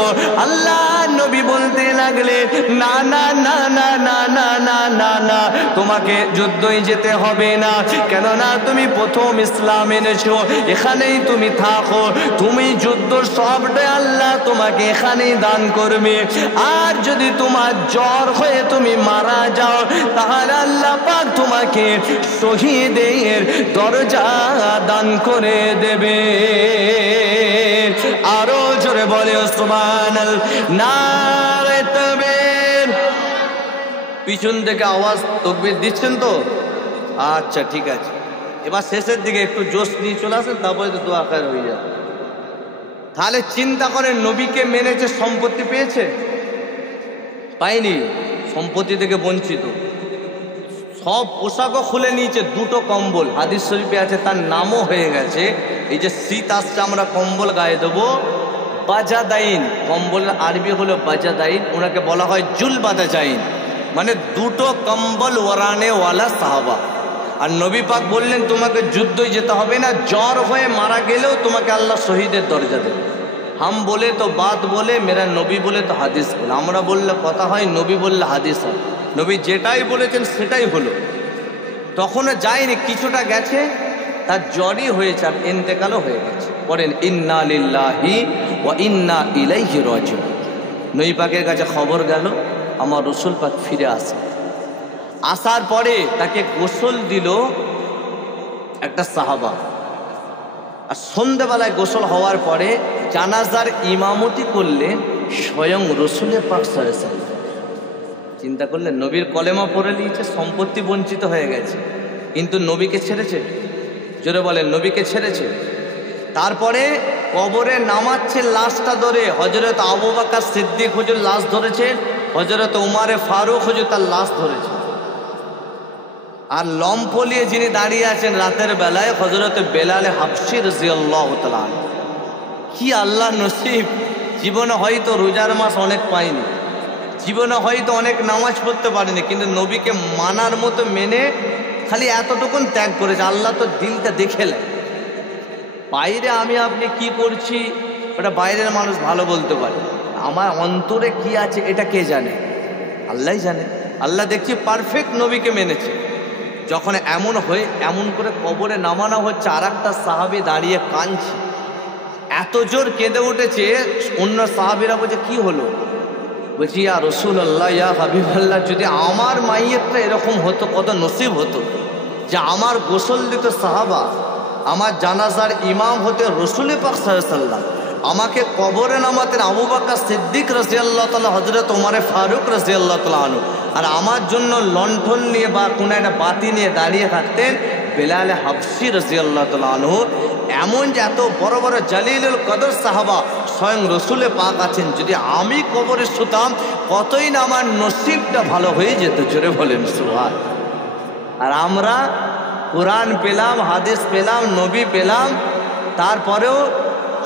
আল্লাহ নবী বলতে লাগলে না না না না না না না না না, তোমাকে যুদ্ধই যেতে হবে না, কেননা তুমি প্রথম ইসলাম এনেছো, এখানেই তুমি থাকো, তুমি যুদ্ধ সবটাই আল্লাহ তোমাকে এখানেই দান করবে। আর যদি তোমার জ্বর হয়ে তুমি মারা যাও, তাহলে আল্লাহ পাক তোমাকে শহীদের দরজা দান করে দেবে। আরো জোরে বলে সুবহানাল্লাহ, নারে তাকবীর। পিছন থেকে আওয়াজ তাকবীর দিচ্ছেন তো? আচ্ছা ঠিক আছে, এবার শেষের দিকে একটু জোশ নিয়ে চলে আসেন, তারপরে তো দোয়া খায়ের হয়ে যাবে। তাহলে চিন্তা করেন, নবীকে মেনেছে, সম্পত্তি পেয়েছে? পায়নি, সম্পত্তি থেকে বঞ্চিত। সব পোশাকও খুলে নিয়েছে, দুটো কম্বল হাদিস শরীফে আছে, তার নামও হয়ে গেছে। এই যে শীত আসছে, আমরা কম্বল গায়ে দেবো, বাজাদাইন, কম্বলের আরবি হলো বাজাদাইন, ওনাকে বলা হয় জুল বাদাজাইন, মানে দুটো কম্বল ওরানে ওয়ালা সাহাবা। আর নবী পাক বললেন তোমাকে যুদ্ধই যেতে হবে না, জ্বর হয়ে মারা গেলেও তোমাকে আল্লাহ শহীদের দরজা দেবে। হাম বলে তো বাত বলে, মেরা নবী বলে তো হাদিস বলে। আমরা বললে কথা হয়, নবী বললে হাদিস হয়। নবী যেটাই বলেছেন সেটাই হলো। তখনও যায়নি, কিছুটা গেছে, তার জ্বরই হয়েছে আর ইন্তেকালও হয়ে গেছে। বলেন ইন্না লিল্লাহি ওয়া ইন্না ইলাইহি রাজিউন। নবী পাকের কাছে খবর গেল, আমার রসুল পাক ফিরে আসে। আসার পরে তাকে গোসল দিল একটা সাহাবা। আর সন্ধ্যেবেলায় গোসল হওয়ার পরে জানাজার ইমামতি করলে স্বয়ং রসুলের পাক সাল্লাল্লাহু আলাইহি ওয়াসাল্লাম। চিন্তা করলেন, নবীর কলেমা পড়ে নিয়েছে, সম্পত্তি বঞ্চিত হয়ে গেছে, কিন্তু নবীকে ছেড়েছে। জোরে বলেন, নবীকে ছেড়েছে। তারপরে কবরে নামাচ্ছে লাশটা ধরে, হযরত আবু বকর সিদ্দিক হুজুর লাশ ধরেছেন, হযরত উমারে ফারুক হুজুর তার লাশ ধরেছে। আর লম্ফ নিয়ে যিনি দাঁড়িয়ে আছেন রাতের বেলায়, হযরত বেলাল হাবশী রাদিয়াল্লাহু তাআলা। কি আল্লাহ নসিব! জীবনে হয়তো রোজার মাস অনেক পাইনি, জীবনে হয়তো অনেক নামাজ পড়তে পারিনি, কিন্তু নবীকে মানার মতো মেনে খালি এতটুকুন ত্যাগ করেছে। আল্লাহ তো দিলটা দেখে নেয়। বাইরে আমি আপনি কি করছি ওটা বাইরের মানুষ ভালো বলতে পারে, আমার অন্তরে কি আছে এটা কে জানে? আল্লাহই জানে। আল্লাহ দেখছি পারফেক্ট নবীকে মেনেছে। যখন এমন করে কবরে নামানো হচ্ছে, আর একটা সাহাবী দাঁড়িয়ে কাঁদছে, এত জোর কেঁদে উঠেছে, অন্য সাহাবীরা বলছে কি হলো? বলছি ইয়া রাসূলুল্লাহ, ইয়া হাবিবাল্লাহ, যদি আমার মাইয়েতটা এরকম হতো কত নসিব হতো, যে আমার গোসল দিত সাহাবা, আমার জানাজার ইমাম হতে রসুল পাক সাল্লাল্লাহু আলাইহি ওয়াসাল্লাম, আমাকে কবরে নামাতেন আবু বকর সিদ্দিক রাদিয়াল্লাহু তাআলা, হযরত ওমরে ফারুক রাদিয়াল্লাহু তাআলা আনহু, আর আমার জন্য লণ্ঠন নিয়ে বা কোনো একটা বাতি নিয়ে দাঁড়িয়ে থাকতেন বেলাল হাবশী রাদিয়াল্লাহু তাআলা আনহু। এমন যে এত বড় বড় জালিলুল কদর সাহাবা, স্বয়ং রসুলে পাক আছেন, যদি আমি কবরে শুতাম কতই না আমার নসিবটা ভালো হয়ে যেত। জোরে বলেন সুবহান। আর আমরা কোরআন পেলাম, হাদিস পেলাম, নবী পেলাম, তারপরেও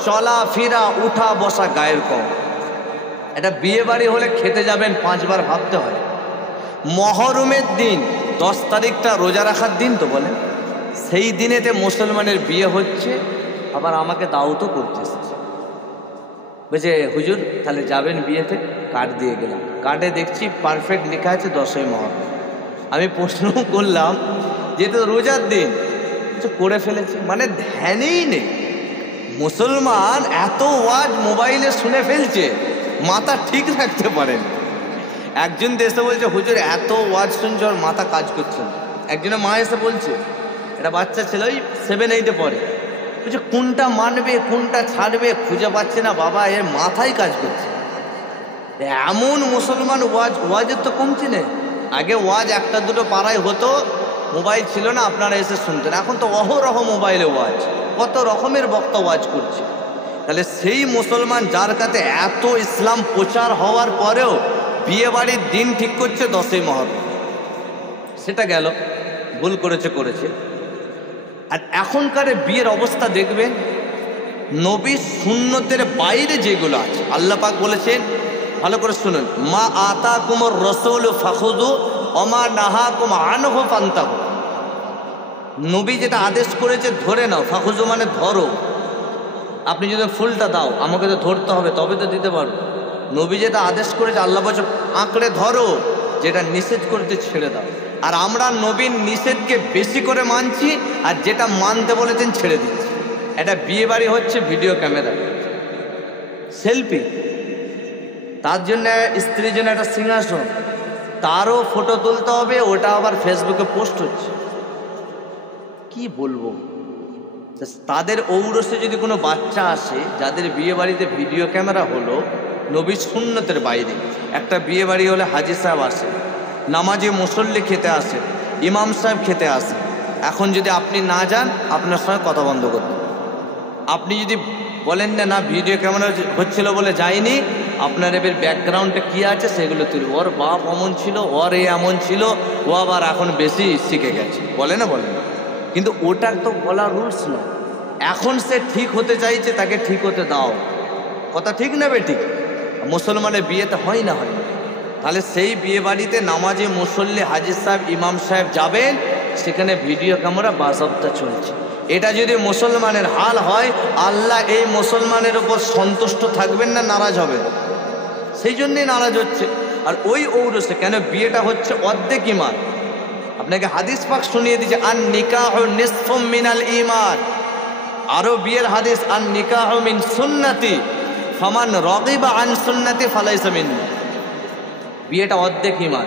চলা ফিরা উঠা বসা গায়ের কম। এটা বিয়ে বাড়ি হলে খেতে যাবেন 5 বার ভাবতে হয়। মহরমের দিন 10 তারিখটা রোজা রাখার দিন তো বলেন, সেই দিনেতে মুসলমানের বিয়ে হচ্ছে, আবার আমাকে দাওয়াতও করতেছে। বলছে হুজুর তাহলে যাবেন বিয়েতে, কার্ড দিয়ে গেলাম, কার্ডে দেখছি পারফেক্ট লেখা আছে 10ই মহরম। আমি প্রশ্ন করলাম, যেহেতু রোজার দিন করে ফেলেছে, মানে ধ্যানেই নেই। মুসলমান এত ওয়াজ মোবাইলে শুনে ফেলছে, মাথা ঠিক রাখতে পারেন। একজন দেশে বলছে হুজুর এত ওয়াজ শুনছে ওর মাথা কাজ করছে না। একজনের মা এসে বলছে, এটা বাচ্চা ছেলে ওই 7-8-এ পড়ে, বলছে কোনটা মানবে কোনটা ছাড়বে খুঁজে পাচ্ছে না বাবা, এর মাথায় কাজ করছে। এমন মুসলমান ওয়াজের তো কমছে নেই। আগে ওয়াজ একটা দুটো পাড়ায় হতো, মোবাইল ছিল না, আপনারা এসে শুনতেন। এখন তো অহরহ মোবাইলে ওয়াজ, কত রকমের বক্তা ওয়াজ করছে। তাহলে সেই মুসলমান যার কাছে এত ইসলাম প্রচার হওয়ার পরেও বিয়ে বাড়ির দিন ঠিক করছে 10ই মহররম, সেটা গেল, ভুল করেছে। আর এখনকার বিয়ের অবস্থা দেখবেন, নবী সুন্নতের বাইরে যেগুলো আছে, আল্লাহ পাক বলেছেন, ভালো করে শুনুন, মা আতাকুমুর রাসূলু ফাখুযু ওয়া মা নাহাকুম আনহু ফান্তাহু। নবী যেটা আদেশ করেছে ধরে নাও, ফাখুযু মানে ধরো। আপনি যদি ফুলটা দাও, আমাকে তো ধরতে হবে তবে তো দিতে পারবো। নবী যেটা আদেশ করেছে আল্লাহ বলছে আঁকড়ে ধরো, যেটা নিষেধ করেছে ছেড়ে দাও। আর আমরা নবীর নিষেধকে বেশি করে মানছি, আর যেটা মানতে বলেছেন ছেড়ে দিচ্ছি। এটা বিয়ে বাড়ি হচ্ছে ভিডিও ক্যামেরা, সেলফি, তার জন্য স্ত্রীর জন্য একটা সিংহাসন, তারও ফটো তুলতে হবে, ওটা আবার ফেসবুকে পোস্ট হচ্ছে। কি বলবো, তাদের ঔরসে যদি কোনো বাচ্চা আসে যাদের বিয়ে বাড়িতে ভিডিও ক্যামেরা হলো নবী সুন্নতের বাইরে, একটা বিয়ে বাড়ি হলে হাজি সাহেব আসে, নামাজে মুসল্লি খেতে আসে, ইমাম সাহেব খেতে আসে। এখন যদি আপনি না যান, আপনার সঙ্গে কথা বন্ধ করতে। আপনি যদি বলেন না ভিডিও ক্যামেরা হচ্ছিল বলে যায়নি, আপনার এবার ব্যাকগ্রাউন্ডে কী আছে সেগুলো তুলব। ওর বাপ এমন ছিল, ওর এমন ছিল, ও আবার এখন বেশি শিখে গেছে, বলে না। কিন্তু ওটা তো বলা রুলস নয়। এখন সে ঠিক হতে চাইছে, তাকে ঠিক হতে দাও। কথা ঠিক না বেঠিক? মুসলমানের বিয়েতে হয় না। তাহলে সেই বিয়ে বাড়িতে নামাজে মুসল্লি হাজি সাহেব ইমাম সাহেব যাবেন, সেখানে ভিডিও ক্যামেরা বাজেয়াপ্ত চলছে। এটা যদি মুসলমানের হাল হয়, আল্লাহ এই মুসলমানের উপর সন্তুষ্ট থাকবেন না, নারাজ হবেন। সেই জন্যই নারাজ হচ্ছে। আর ওই ঔরসে কেন বিয়েটা হচ্ছে অর্ধেক ঈমান। আপনাকে হাদিস পাক শুনিয়ে দিচ্ছে, আন নিকাহু নিসফুম মিনাল ঈমান। আরো বিয়ের হাদিস, আন নিকাহু মিন সুন্নতি ফামান রাগিবা আন সুন্নতি ফালাইসা মিন্নি। বিয়েটা অর্ধেক ঈমান,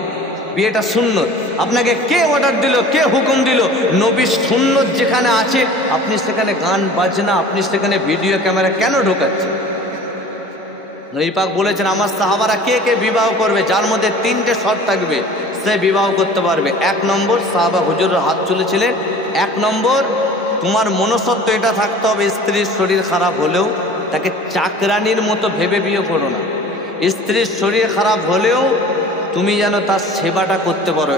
বিয়েটা সুন্নত। আপনাকে কে অর্ডার দিল, কে হুকুম দিল? নবীর সুন্নত যেখানে আছে, আপনি সেখানে গান বাজনা, আপনি সেখানে ভিডিও ক্যামেরা কেন ঢোকাচ্ছেন? নবী পাক বলেছেন, আমার সাহাবারা কে কে বিবাহ করবে, যার মধ্যে 3টে শর্ত থাকবে, সে বিবাহ করতে পারবে। 1 নম্বর, সাহাবা হুজুরের হাত তুলেছিলেন, 1 নম্বর, তোমার মনসত্ব এটা থাকতে হবে, স্ত্রীর শরীর খারাপ হলেও তাকে চাকরানির মতো ভেবে বিয়ে করো না। স্ত্রীর শরীর খারাপ হলেও তুমি যেন তার সেবাটা করতে পারো,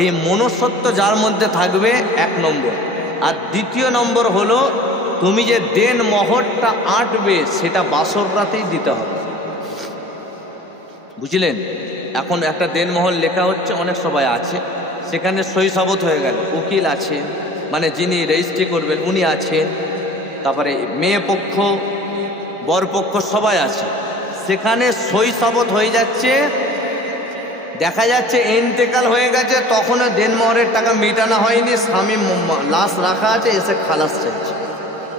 এই মনসত্ব যার মধ্যে থাকবে 1 নম্বর। আর 2 নম্বর হলো, তুমি যে দেন মহরটা আঁটবে সেটা বাসর রাতেই দিতে হবে। বুঝলেন? এখন একটা দেনমোহর লেখা হচ্ছে, অনেক সবাই আছে, সেখানে সই সাবত হয়ে গেল, উকিল আছে, মানে যিনি রেজিস্ট্রি করবেন উনি আছেন, তারপরে মেয়ে পক্ষ বর পক্ষ সবাই আছে, সেখানে সই সাবত হয়ে যাচ্ছে। দেখা যাচ্ছে ইন্তেকাল হয়ে গেছে, তখনও দেনমোহরের টাকা মেটানো হয়নি, স্বামী লাশ রাখা আছে, এসে খালাস চাইছে।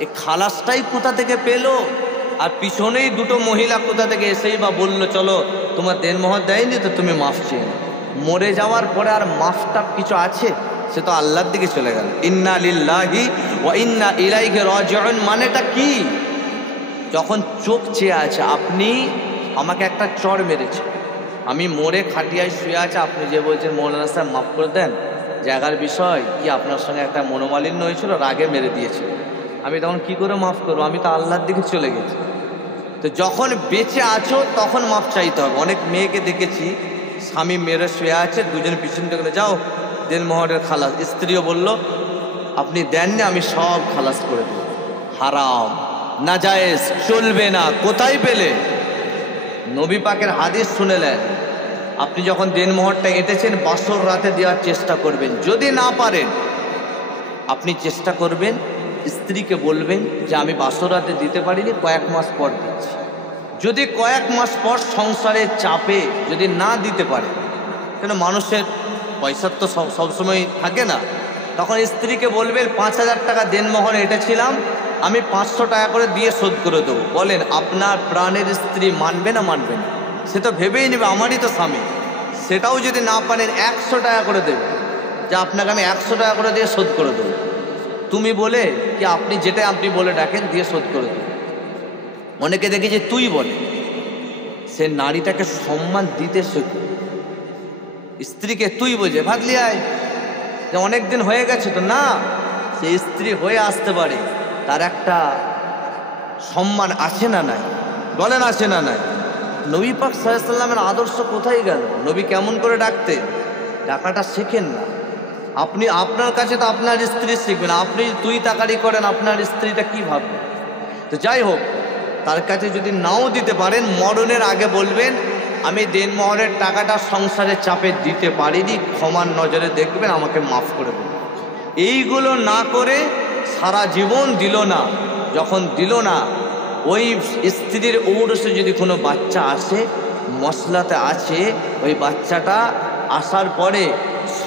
এই খালাসটাই কোথা থেকে পেলো? আর পিছনেই 2টো মহিলা কোথা থেকে এসেই বা বললো, চলো তোমার দেনমোহর দেয়নি তো তুমি মাফ চেয়ে। মরে যাওয়ার পরে আর মাফটা কিছু আছে? সে তো আল্লাহর দিকে চলে গেল। ইন্না লিল্লাহি ওয়া ইন্না ইলাইহি রাজিউন মানেটা কি? যখন চোখ চেয়ে আছে, আপনি আমাকে একটা চড় মেরেছে, আমি মরে খাটিয়ায় শুয়ে আছে, আপনি যে বলছেন মৌলানা সাহেব মাফ করে দেন, জায়গার বিষয় কি, আপনার সঙ্গে একটা মনোমালিন্য হয়েছিল, রাগে মেরে দিয়েছিল, আমি তখন কি করে মাফ করবো? আমি তো আল্লাহর দিকে চলে গেছি। তো যখন বেঁচে আছো তখন মাফ চাইতে হবে। অনেক মেয়েকে দেখেছি, স্বামী মেরে শুয়ে আছে, দুজনে পিছন থেকে যাও দেনমোহরের খালাস, স্ত্রীও বলল আপনি দেননি, আমি সব খালাস করে দেব। হারাম, নাজায়েজ, চলবে না। কোথায় পেলে? নবী পাকের হাদিস শুনেলেন, আপনি যখন দেনমোহরটা এঁটেছেন বাসর রাতে দেওয়ার চেষ্টা করবেন। যদি না পারেন, আপনি চেষ্টা করবেন, স্ত্রীকে বলবেন যে আমি বাসর রাতে দিতে পারিনি, কয়েক মাস পর দিচ্ছি। যদি কয়েক মাস পর সংসারের চাপে যদি না দিতে পারে, কেন মানুষের পয়সার তো সবসময় থাকে না, তখন স্ত্রীকে বলবেন 5000 টাকা দেনমোহর এঁটেছিলাম, আমি 500 টাকা করে দিয়ে শোধ করে দেবো। বলেন আপনার প্রাণের স্ত্রী মানবে না মানবে না? সে তো ভেবেই নেবে আমারই তো স্বামী। সেটাও যদি না পারেন 100 টাকা করে দেবে। যে আপনাকে আমি 100 টাকা করে দিয়ে শোধ করে দেবো, তুমি বলে কি আপনি যেটা আপনি বলে ডাকেন দিয়ে শোধ করে দেবো। অনেকে দেখি যে তুই বলে, সে নারীটাকে সম্মান দিতে শেখো। স্ত্রীকে তুই বোঝে, ভাগলি আয়, যে অনেক দিন হয়ে গেছে তো না, সে স্ত্রী হয়ে আসতে পারে, তার একটা সম্মান আছে না নাই, বলেন আছে না নাই? নবী পাক সাল্লাল্লাহু আলাইহি ওয়াসাল্লামের আদর্শ কোথায় গেল? নবী কেমন করে ডাকতেন, ডাকাটা শেখেন না। আপনি আপনার কাছে তো আপনার স্ত্রী শিখবেন, আপনি তুই তাকারি করেন, আপনার স্ত্রীটা কি ভাববে? তো যাই হোক, তার কাছে যদি নাও দিতে পারেন, মরণের আগে বলবেন আমি দেনমোহরের টাকাটা সংসারের চাপে দিতে পারিনি, ক্ষমার নজরে দেখবেন, আমাকে মাফ করে দেবেন। এইগুলো না করে সারা জীবন দিল না, যখন দিল না ওই স্ত্রীর ঔরসে যদি কোনো বাচ্চা আসে, মশলাতে আছে, ওই বাচ্চাটা আসার পরে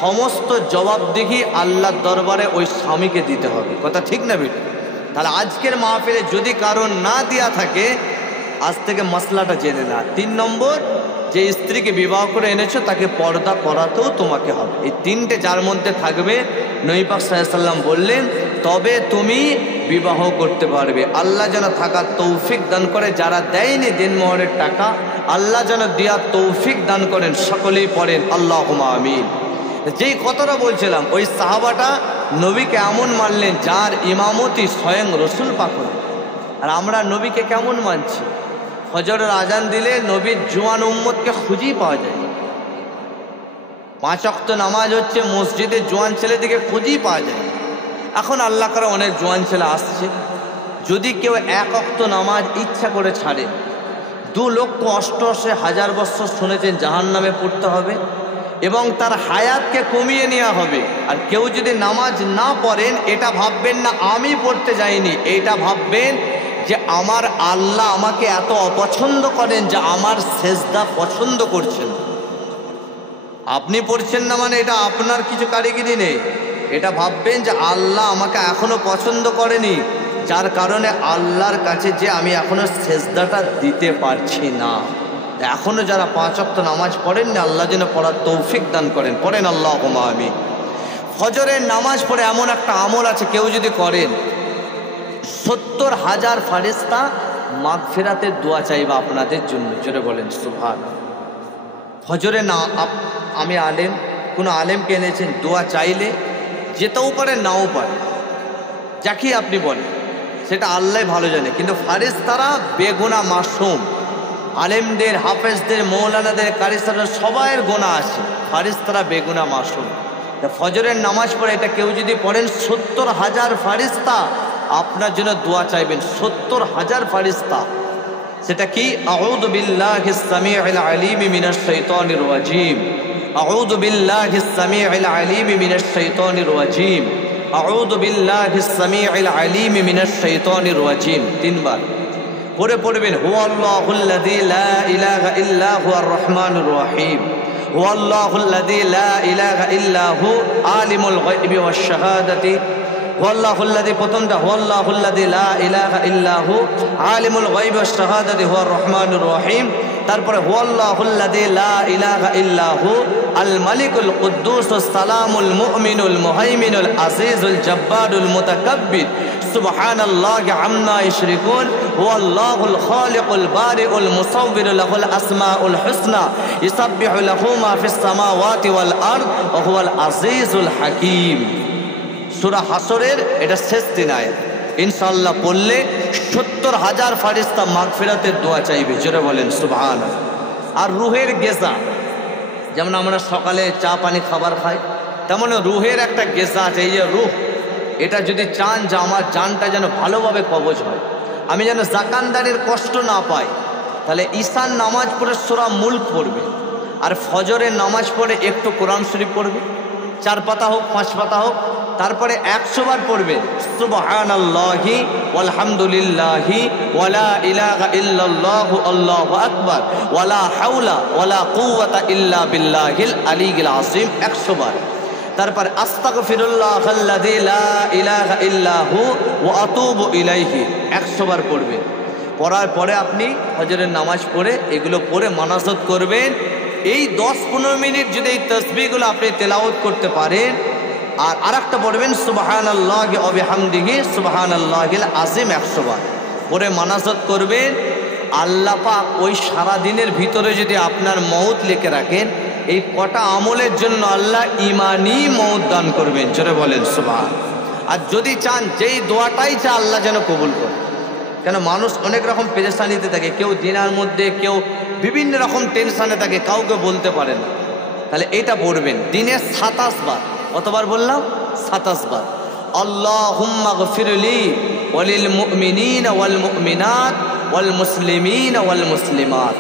সমস্ত জবাবদিহি আল্লাহর দরবারে ওই স্বামীকে দিতে হবে। কথা ঠিক না বেটা? তাহলে আজকের মাহফিলে যদি কারণ না দেওয়া থাকে, আজ থেকে মশলাটা জেনে না। 3 নম্বর, যে স্ত্রীকে বিবাহ করে এনেছো তাকে পর্দা করাতেও তোমাকে হবে। এই 3টে যার মধ্যে থাকবে, নবী পাক সাল্লাল্লাহু আলাইহি ওয়াসাল্লাম বললেন, তবে তুমি বিবাহ করতে পারবে। আল্লাহ যেন থাকার তৌফিক দান করে, যারা দেয়নি দেনমোহরের টাকা আল্লাহ যেন দেওয়ার তৌফিক দান করেন। সকলেই পড়েন আল্লাহুম্মা আমিন। যেই কথাটা বলছিলাম, ওই সাহাবাটা নবীকে এমন মানলেন যার ইমামতি স্বয়ং রসুল পাক। আর আমরা নবীকে কেমন মানছি? ফজরের আজান দিলে নবীর জোয়ান উম্মতকে খুঁজেই পাওয়া যায়। 5 ওয়াক্ত নামাজ হচ্ছে, মসজিদে জোয়ান ছেলেদিকে খুঁজেই পাওয়া যায়। এখন আল্লাহ করে অনেক জোয়ান ছেলে আসছে, যদি কেউ 1 ওয়াক্ত নামাজ ইচ্ছা করে ছাড়ে, 2,88,000 বৎসর শুনেছেন জাহান্নামে পড়তে হবে এবং তার হায়াতকে কমিয়ে নেওয়া হবে। আর কেউ যদি নামাজ না পড়েন, এটা ভাববেন না আমি পড়তে যাইনি, এটা ভাববেন যে আমার আল্লাহ আমাকে এত অপছন্দ করেন যে আমার সেজদা পছন্দ করছেন। আপনি পড়ছেন না মানে এটা আপনার কিছু কারিগরি নেই, এটা ভাববেন যে আল্লাহ আমাকে এখনো পছন্দ করেনি, যার কারণে আল্লাহর কাছে যে আমি এখনো সেজদাটা দিতে পারছি না। এখনো যারা 5 ওয়াক্ত নামাজ পড়েন না, আল্লাহ যেন পড়ার তৌফিক দান করেন। পড়েন আল্লাহুম্মা আমিন। ফজরের নামাজ পড়ে এমন একটা আমল আছে, কেউ যদি করেন 70,000 ফারিস্তা মাগফিরাতের দোয়া চাইবা আপনাদের জন্য। জোরে বলেন সুবহানাল্লাহ। ফজরে না আমি আলেম, কোনো আলেমকে এনেছেন, দোয়া চাইলে যেতেও পারে নাও পারে, যাকে আপনি বলেন, সেটা আল্লাহ ভালো জানে, কিন্তু ফারিস্তারা বেগুনা মাসুম। আলেমদের, হাফেজদের, মৌলানাদের, কারিসাদের সবাইয়ের গোনা আছে, ফারিস্তারা বেগুনা মাসুম। ফজরের নামাজ পড়ে এটা কেউ যদি পড়েন, 70,000 ফারিস্তা আপনার জন্য দোয়া চাইবেন। 70,000 ফারিস্তা। সেটা কি? আউযু বিল্লাহিস সামিউল আলীম মিনাশ শাইতানির রাজীম, আউযু বিল্লাহিস সামিউল আলীম মিনাশ শাইতানির রাজীম, আউযু বিল্লাহিস সামিউল আলীম মিনাশ শাইতানির রাজীম। 3 বার পড়ে পড়বেন। হুয়াল্লাহুল্লাযী লা ইলাহা ইল্লা হুয়ার রহমানুর রহিম, হুয়াল্লাহুল্লাযী লা ইলাহা ইল্লা হু আলিমুল গায়বি ওয়াশ শাহাদাতি, হুয়াল্লাহুল্লাযী, প্রথমটা হুয়াল্লাহুল্লাযী লা ইলাহা ইল্লা হু আলিমুল গায়বি ওয়াশ শাহাদাতি হুয়ার রহমানুর রহিম। তারপরে হুয়াল্লাহুল্লাযী লা ইলাহা ইল্লা হু আল মালিকুল কুদ্দুসুস সালামুল মুমিনুল মুহাইমিনুল আজিজুল জব্বারুল মুতাকাব্বির, সুবহানাল্লাহি আম্মা ইউশরিকুন, হুয়াল্লাহুল খালিকুল বারিউল মুসাউবিরু লাহুল আসমাউল হুসনা, ইউসাব্বিহু লাহু মা ফিস সামাওয়াতি ওয়াল আরদ ওয়া হুয়াল আজিজুল হাকীম। সূরা হাসরের এটা শেষ 3 আয়াত। ইনশাআল্লাহ পড়লে 70,000 ফারিস্তা মাগফিরাতের দোয়া চাইবে। জোরে বলেন সুবহানাল্লাহ। আর রুহের গেজা, যেমন আমরা সকালে চা পানি খাবার খাই, তেমন রুহের একটা গেজা আছে। এই যে রুহ, এটা যদি চান যে আমার জানটা যেন ভালোভাবে কবজ হয়, আমি যেন জাকানদারের কষ্ট না পাই, তাহলে ঈশান নামাজ পড়ে সূরা মুলক পড়বে, আর ফজরের নামাজ পড়ে একটু কোরআন শরীফ পড়বে, 4 পাতা হোক 5 পাতা হোক, তারপরে 100 বার পড়বে সুবহানাল্লাহি ওয়ালহামদুলিল্লাহি ওয়ালা ইলাহা ইল্লাল্লাহু আল্লাহু আকবার ওয়ালা হাওলা ওয়ালা কুওয়াতা ইল্লা বিল্লাহিল আলিয়্যিল আযীম 100 বার। তারপর আস্তাগফিরুল্লাহাল্লাযী লা ইলাহা ইল্লা হু ওয়া আতুবু ইলাইহি 100 বার পড়বে। পড়ার পরে আপনি ফজরের নামাজ পড়ে এগুলো পড়ে মানাজাত করবেন, এই 10-15 মিনিট যদি এই তাসবিহগুলো আপনি তেলাওয়াত করতে পারেন, আর আরেকটা পড়বেন সুবহানাল্লাহি ওয়া বিহামদিহি সুবহানাল্লাহিল আযীম 100 বার পরে মানাজাত করবেন। আল্লাহ পাক ওই সারা দিনের ভিতরে যদি আপনার মওত লিখে রাখেন, এই কটা আমলের জন্য আল্লাহ ঈমানি মওত দান করবেন। জোরে বলেন সুবহান। আর যদি চান যেই দোয়াটাই চা আল্লাহ যেন কবুল করে, কেন মানুষ অনেক রকম পেরেশানিতে থাকে, কেউ দিনার মধ্যে, কেউ বিভিন্ন রকম টেনশানে থাকে, কাউকে বলতে পারে না। তাহলে এটা পড়বেন দিনে 27 বার। কতবার বললাম? 27 বার। আল্লাহুম্মা গফিরলি ওয়ালিল মুমিনিনা ওয়াল মুমিনাত ওয়াল মুসলিমিনা ওয়াল মুসলিমাত।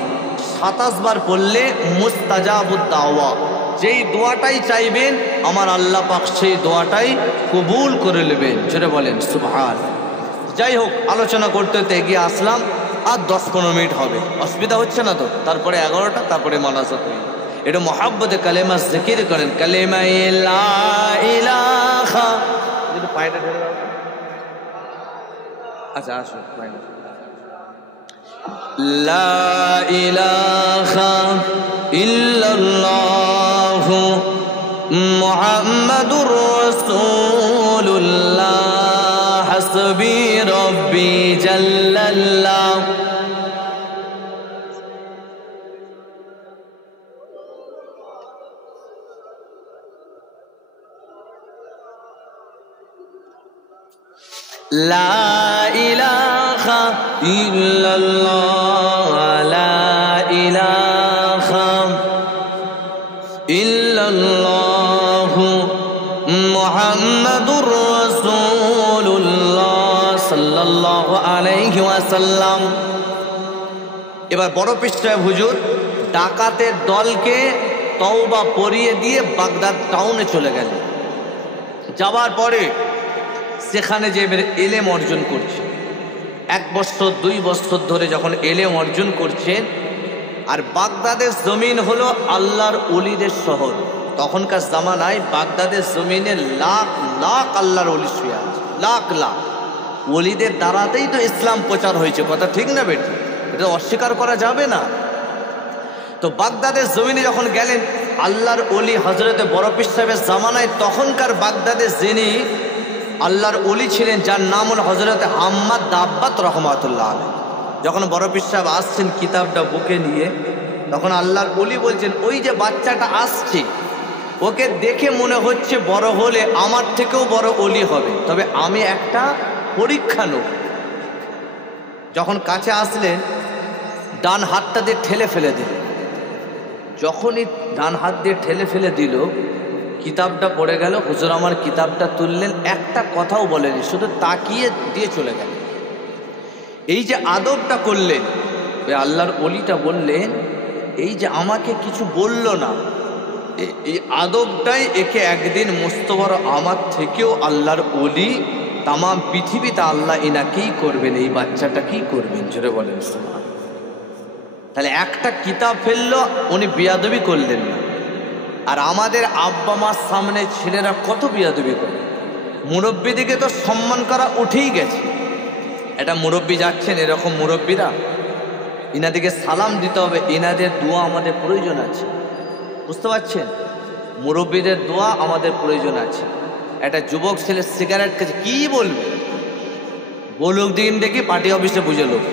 27 বার পড়লে মুস্তাজাবুদ দাওয়া, যেই দোয়াটাই চাইবেন আমার আল্লাহ পাক সেই দোয়াটাই কবুল করে নেবেন। জোরে বলেন সুবহান। যাই হোক, আলোচনা করতে এগিয়ে আসলাম, আর 10-15 মিনিট হবে, অসুবিধা হচ্ছে না তো? তারপরে 11টা, তারপরে মানাজাত হয়ে এটা মহাব্বতে কালেমা জিকির করেন, কালেমা লা ইলাহা। একটু পায়টা ঢেলে দাও। আচ্ছা আসো, পায়টা। লা ইলাহা ইল্লাল্লাহু মুহাম্মাদুর রাসূলুল্লাহ হাসবি রব্বি জাল্লাল্লাহ। লা ইলাহা ইল্লাল্লাহ লা ইলাহা ইল্লাল্লাহ মুহাম্মাদুর রাসূলুল্লাহ সাল্লাল্লাহু আলাইহি ওয়াসাল্লাম। এবার বড় পৃষ্ঠায় হুজুর ডাকাতের দলকে তওবা পড়িয়ে দিয়ে বাগদাদ টাউনে চলে গেলেন। যাবার পরে সেখানে যে এবার এলেম অর্জন করছে, 1 বছর 2 বছর ধরে যখন এলেম অর্জন করছেন, আর বাগদাদের জমিন হলো আল্লাহর ওলিদের শহর। তখনকার জামানায় বাগদাদের জমিনে লাখ লাখ আল্লাহর ওলি শুয়ে আছে, লাখ লাখ ওলিদের দ্বারাতেই তো ইসলাম প্রচার হয়েছে। কথা ঠিক না বেটি? এটা অস্বীকার করা যাবে না। তো বাগদাদের জমিনে যখন গেলেন, আল্লাহর ওলি হজরতে বড় পীর সাহেবের জামানায় তখনকার বাগদাদের যিনি আল্লাহর ওলি ছিলেন, যার নাম হল হজরতে হাম্মাদ দাব্বাত রহমাতুল্লাহ আলাইহি। যখন বড় পীর সাহেব আসছেন কিতাবটা বুকে নিয়ে, তখন আল্লাহর ওলি বলছেন, ওই যে বাচ্চাটা আসছে, ওকে দেখে মনে হচ্ছে বড় হলে আমার থেকেও বড় ওলি হবে, তবে আমি একটা পরীক্ষা নেব। যখন কাছে আসলেন, ডান হাতটা দিয়ে ঠেলে ফেলে দিল। যখনই ডান হাত দিয়ে ঠেলে ফেলে দিল, কিতাবটা পড়ে গেল। হুজুর আমার কিতাবটা তুললেন, একটা কথাও বলেনি, শুধু তাকিয়ে দিয়ে চলে গেল। এই যে আদবটা করলেন, ওই আল্লাহর ওলিটা বললেন, এই যে আমাকে কিছু বলল না, এই আদবটাই একে একদিন মস্ত বড় আমার থেকেও আল্লাহর ওলি, তাম পৃথিবীতে আল্লাহ এনাকেই করবেন, এই বাচ্চাটা কি করবেন। জোরে বলেন সুবহান। তাহলে একটা কিতাব ফেললো, উনি বিয়াদবি করলেন না। আর আমাদের আব্বা মার সামনে ছেলেরা কত বিয়াদবি করে। মুরব্বীদিকে তো সম্মান করা উঠেই গেছে। এটা মুরব্বী যাচ্ছেন, এরকম মুরব্বীরা, ইনাদিকে সালাম দিতে হবে, ইনাদের দোয়া আমাদের প্রয়োজন আছে। বুঝতে পারছেন? মুরব্বীদের দোয়া আমাদের প্রয়োজন আছে। একটা যুবক ছেলে সিগারেট খেয়েছে, কি বলবে? বলুক দিন দেখি, পার্টি অফিসে বুঝে লোক।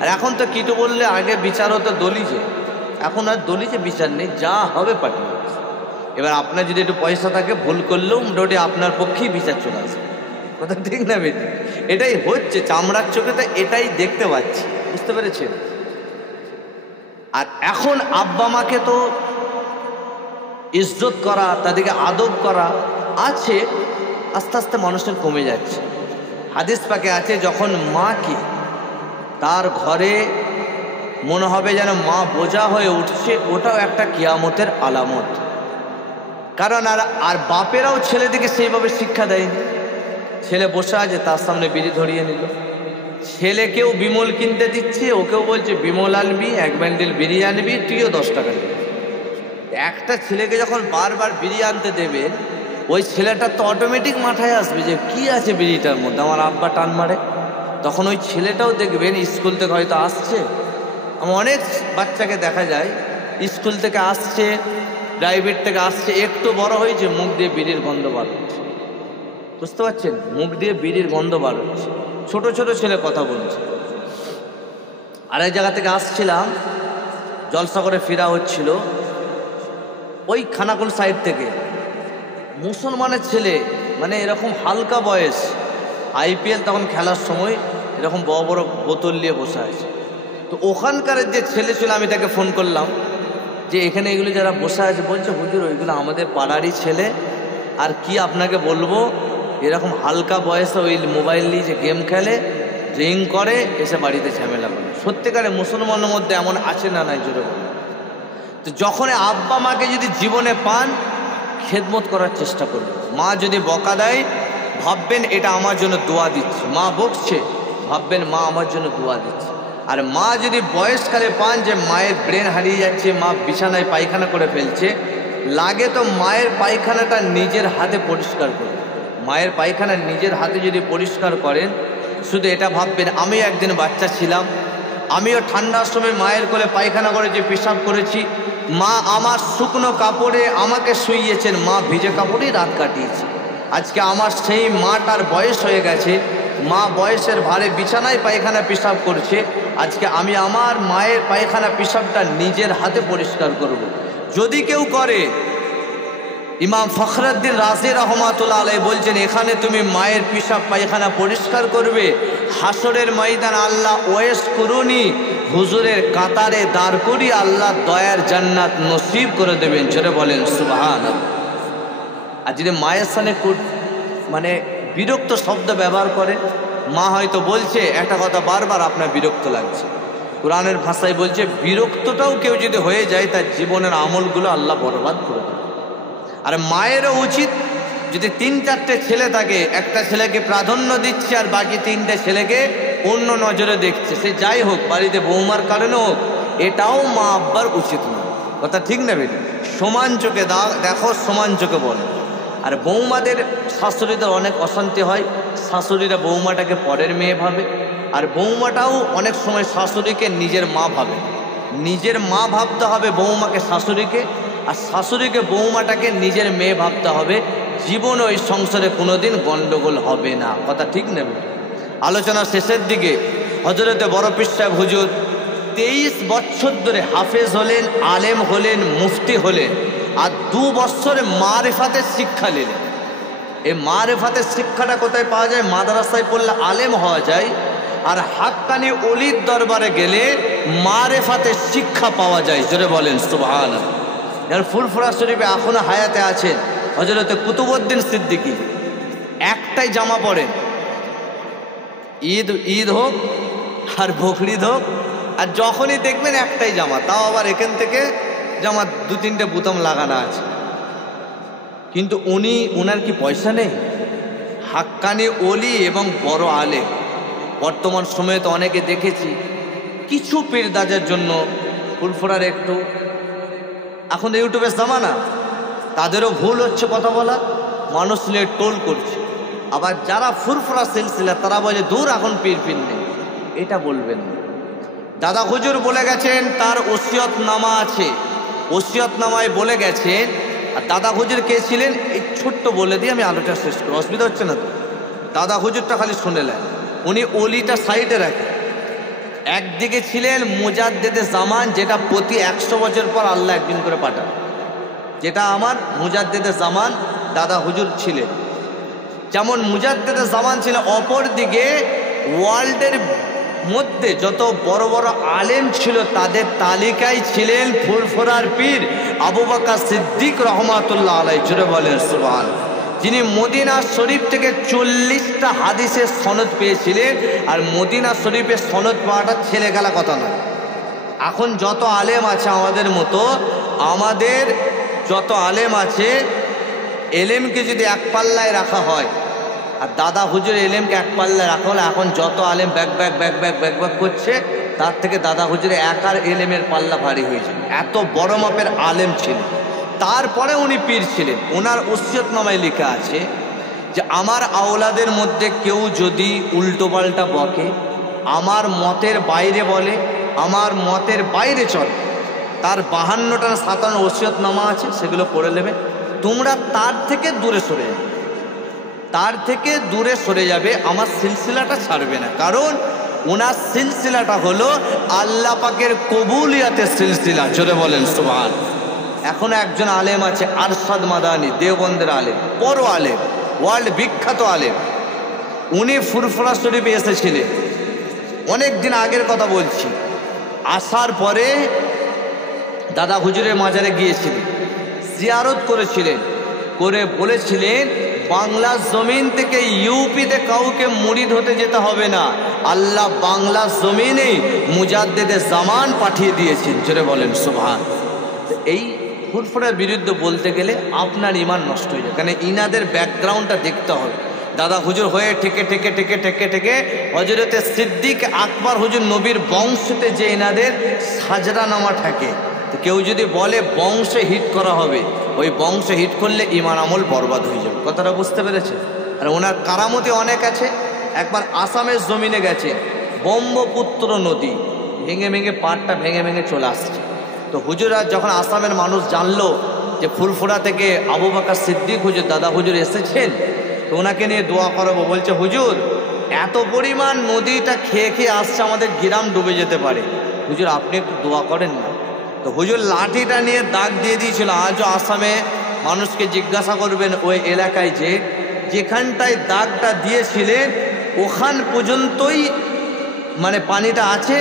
আর এখন তো কিটু বললে আগে বিচার হতো দলিজে, এখন আর দলিজে বিচার নেই, যা হবে পার্টি অফিস। এবার আপনার যদি একটু পয়সা থাকে, ভুল করলেও মোটামুটি আপনার পক্ষেই বিচার চলে আসবে। কথা ঠিক না বেটি? এটাই হচ্ছে, চামড়ার চোখে তো এটাই দেখতে পাচ্ছি। বুঝতে পেরেছেন? আর এখন আব্বা মাকে তো ইজ্জত করা, তাদেরকে আদব করা আছে, আস্তে আস্তে মানুষের কমে যাচ্ছে। হাদিস পাকে আছে, যখন মাকে তার ঘরে মনে হবে যেন মা বোঝা হয়ে উঠছে, ওটাও একটা কিয়ামতের আলামত। কারণ আর বাপেরাও ছেলেদিকে সেইভাবে শিক্ষা দেয়নি। ছেলে বসে আছে, তার সামনে বিড়ি ধরিয়ে নিল। ছেলেকেও বিমল কিনতে দিচ্ছে, ওকেও বলছে বিমল আনবি, 1 ব্যান্ডেল বিড়ি আনবি, তুইও 10 টাকা দিবি। একটা ছেলেকে যখন বারবার বিড়ি আনতে দেবেন, ওই ছেলেটা তো অটোমেটিক মাথায় আসবে যে কি আছে বিড়িটার মধ্যে, আমার আব্বা টান মারে। তখন ওই ছেলেটাও দেখবেন স্কুল থেকে হয়তো আসছে। আমার অনেক বাচ্চাকে দেখা যায় স্কুল থেকে আসছে, প্রাইভেট থেকে আসছে, একটু বড় হয়েছে, মুখ দিয়ে বিড়ির গন্ধ বার হচ্ছে। বুঝতে পারছেন? মুখ দিয়ে বিড়ির গন্ধ বার হচ্ছে। ছোট ছোট ছেলে কথা বলছে। আরেক জায়গা থেকে আসছিলাম, জলসা করে ফেরা হচ্ছিল, ওই খানাকুল সাইড থেকে মুসলমানের ছেলে, মানে এরকম হালকা বয়স, IPL তখন খেলার সময় এরকম বড় বড় বোতল নিয়ে বসে আছে। তো ওখানকার যে ছেলে ছিল, আমি তাকে ফোন করলাম যে এখানে এগুলো যারা বসে আছে, বলছে হুজুর ওইগুলো আমাদের পাড়ারই ছেলে, আর কি আপনাকে বলবো, এরকম হালকা বয়সে ওই মোবাইল নিয়ে যে গেম খেলে, ড্রিং করে, এসে বাড়িতে ঝামেলা করে। সত্যিকারে মুসলমানের মধ্যে এমন আছে না নাই জোরে বলে? তো যখন আব্বা মাকে যদি জীবনে পান, খেদমত করার চেষ্টা করবেন। মা যদি বকা দেয়, ভাববেন এটা আমার জন্য দোয়া দিচ্ছে। মা বকছে, ভাববেন মা আমার জন্য দোয়া দিচ্ছে। আর মা যদি বয়সকালে পান যে মায়ের ব্রেন হারিয়ে যাচ্ছে, মা বিছানায় পায়খানা করে ফেলছে, লাগে তো মায়ের পায়খানাটা নিজের হাতে পরিষ্কার করুন। মায়ের পায়খানা নিজের হাতে যদি পরিষ্কার করেন, শুধু এটা ভাববেন আমিও একদিন বাচ্চা ছিলাম, আমিও ঠান্ডার সময় মায়ের কোলে পায়খানা করেছি, পেশাব করেছি, মা আমার শুকনো কাপড়ে আমাকে শুইয়েছেন, মা ভিজে কাপড়েই রাত কাটিয়েছে। আজকে আমার সেই মাটার বয়স হয়ে গেছে, মা বয়সের ভারে বিছানায় পায়খানা পেশাব করছে, আজকে আমি আমার মায়ের পায়খানা পেশাবটা নিজের হাতে পরিষ্কার করব। যদি কেউ করে, ইমাম ফখরুদ্দিন রাজি রহমাতুল্লাহ আলাইহি বলছেন, এখানে তুমি মায়ের পেশাব পায়খানা পরিষ্কার করবে, হাসরের ময়দান আল্লাহ ওয়েস করুনি, হুজুরের কাতারে দাঁড় করি আল্লাহ দয়ার জান্নাত নসিব করে দেবেন। জোরে বলেন সুবহানাল্লাহ। আর যদি মায়ের সামনে মানে বিরক্ত শব্দ ব্যবহার করে, মা হয়তো বলছে একটা কথা বারবার, আপনার বিরক্ত লাগছে, কোরআনের ভাষায় বলছে বিরক্তটাও কেউ যদি হয়ে যায়, তার জীবনের আমলগুলো আল্লাহ বরবাদ করে দেবে। আর মায়েরও উচিত, যদি 3-4টে ছেলে থাকে, একটা ছেলেকে প্রাধান্য দিচ্ছে আর বাকি 3টে ছেলেকে অন্য নজরে দেখছে, সে যাই হোক, বাড়িতে বৌমার কারণে হোক, এটাও মা আব্বার উচিত নয়। কথা ঠিক না বেটি? সমান চোখে দেখো, সমান চোখে বলো। আর বৌমাদের শাশুড়িদের অনেক অশান্তি হয়, শাশুড়িরা বৌমাটাকে পরের মেয়ে ভাবে, আর বৌমাটাও অনেক সময় শাশুড়িকে নিজের মা ভাবে। নিজের মা ভাবতে হবে বৌমাকে শাশুড়িকে, আর শাশুড়িকে বৌমাটাকে নিজের মেয়ে ভাবতে হবে। জীবন ওই সংসারে কোনোদিন গন্ডগোল হবে না। কথা ঠিক নেবে? আলোচনা শেষের দিকে হযরতে বড় পীর সাহেব হুজুর 23 বছর ধরে হাফেজ হলেন, আলেম হলেন, মুফতি হলেন, আর 2 বছরে মারেফাতের শিক্ষা নিলেন। এই মারেফাতের শিক্ষাটা কোথায় পাওয়া যায়? মাদ্রাসায় পড়লে আলেম হওয়া যায়, আর হাক্কানি ওলির দরবারে গেলে মারেফাতের শিক্ষা পাওয়া যায়। জোরে বলেন সুবহানাল্লাহ। এর ফুরফুরা শরীফে এখনো হায়াতে আছেন হযরতে কুতুবউদ্দিন সিদ্দিকী। একটাই জামা পরেন, ঈদ হোক আর বকরিদ হোক, আর যখনই দেখবেন একটাই জামা, তাও আবার এখান থেকে জামা 2-3টে বোতাম লাগানো আছে। কিন্তু উনার কি পয়সা নেই? হাক্কানি ওলি এবং বড় আলেম। বর্তমান সময়ে তো অনেকে দেখেছি কিছু পীরদাদের জন্য ফুরফুরার একটু, এখন ইউটিউবের জামানা, তাদেরও ভুল হচ্ছে কথা বলা, মানুষ নিয়ে টোল করছে। আবার যারা ফুরফুরা সিলসিলা, তারা বলে দূর এখন পীর নেই। এটা বলবেন না। দাদা হুজুর বলে গেছেন, তার ওসিয়তনামা আছে, ওসিয়তনামায় বলে গেছেন। আর দাদা হুজুর কে ছিলেন, এই ছোট্ট বলে দিয়ে আমি আলোচনা শেষ করি, অসুবিধা হচ্ছে না তো? দাদা হুজুরটা খালি শুনে নেন। উনি অলিটা সাইডে রাখেন। একদিকে ছিলেন মুজাদ্দেদে জামান, যেটা প্রতি 100 বছর পর আল্লাহ একদিন করে পাঠান, যেটা আমার মুজাদ্দেদে জামান দাদা হুজুর ছিলেন। যেমন মুজাদ্দেদে জামান ছিল, অপর দিকে ওয়ার্ল্ডের মধ্যে যত বড় বড় আলেম ছিল, তাদের তালিকায় ছিলেন ফুরফুরার পীর আবু বকর সিদ্দিক রহমাতুল্লাহ আলাইহি। জোরে বলেন সুবহানাল্লাহ। যিনি মদিনা শরীফ থেকে 40টা হাদিসের সনদ পেয়েছিলেন। আর মদিনা শরীফের সনদ পাওয়াটা ছেলে খেলা কথা নয়। এখন যত আলেম আছে আমাদের মতো, আমাদের যত আলেম আছে, এলেমকে যদি এক পাল্লায় রাখা হয়, আর দাদা হুজুর এলেমকে এক পাল্লায় রাখা হলে, এখন যত আলেম ব্যাক ব্যাক করছে, তার থেকে দাদা হুজুরে একার এলেমের পাল্লা ভারী হয়েছে। এত বড় মাপের আলেম ছিলেন। তারপরে উনি পীর ছিলেন। ওনার ওসিয়তনামায় লেখা আছে যে আমার আওলাদের মধ্যে কেউ যদি উল্টোপাল্টা বকে, আমার মতের বাইরে বলে, আমার মতের বাইরে চলে, তার 52টা না 57 ওসিয়তনামা আছে, সেগুলো পড়ে নেবে। তোমরা তার থেকে দূরে সরে যাবে, তার থেকে দূরে সরে যাবে, আমার সিলসিলাটা ছাড়বে না। কারণ ওনার সিলসিলাটা হলো আল্লাহ পাকের কবুলিয়াতের সিলসিলা। জোরে বলেন সুবহান। এখনো একজন আলেম আছে আরশাদ মাদানি, দেওবন্দের আলেম, বড় আলেম, ওয়ার্ল্ড বিখ্যাত আলেম। উনি ফুরফুরা শরীফে এসেছিলেন, অনেক দিন আগের কথা বলছি। আসার পরে দাদা হুজুরের মাজারে গিয়েছিলেন, জিয়ারত করেছিলেন, করে বলেছিলেন বাংলার জমিন থেকে ইউপিতে কাউকে মুরিদ হতে যেতে হবে না, আল্লাহ বাংলার জমিনেই মুজাদ্দেদে জামান পাঠিয়ে দিয়েছেন। জোরে বলেন সুবহান। এই ফুরফুরার বিরুদ্ধে বলতে গেলে আপনার ইমান নষ্ট হয়ে যায়, কারণ ইনাদের ব্যাকগ্রাউন্ডটা দেখতে হবে। দাদা হুজুর হয়ে ঠেকে ঠেকে ঠেকে ঠেকে ঠেকে হজরতে সিদ্দিক আকবর হুজুর নবীর বংশতে যে এনাদের সাজরানামা থাকে, তো কেউ যদি বলে বংশে হিট করা হবে, ওই বংশে হিট করলে ইমান আমল বরবাদ হয়ে যাবে। কথাটা বুঝতে পেরেছে? আর ওনার কারামতি অনেক আছে। একবার আসামের জমিনে গেছে, ব্রহ্মপুত্র নদী ভেঙে ভেঙে পাড়টা ভেঙে ভেঙে চলে আসছে। তো হুজুরা যখন আসামের মানুষ জানলো যে ফুরফুরা থেকে আবু বকর সিদ্দিক হুজুর দাদা হুজুর এসেছেন, তো ওনাকে নিয়ে দোয়া করাবো। বলছে হুজুর এত পরিমাণ নদীটা খেয়ে খেয়ে আসছে, আমাদের গ্রাম ডুবে যেতে পারে, হুজুর আপনি একটু দোয়া করেন না। তো হুজুর লাঠিটা নিয়ে দাগ দিয়ে দিয়েছিল। আজও আসামে মানুষকে জিজ্ঞাসা করবেন ওই এলাকায় যেখানটায় দাগটা দিয়েছিলেন ওখান পর্যন্তই মানে পানিটা আছে,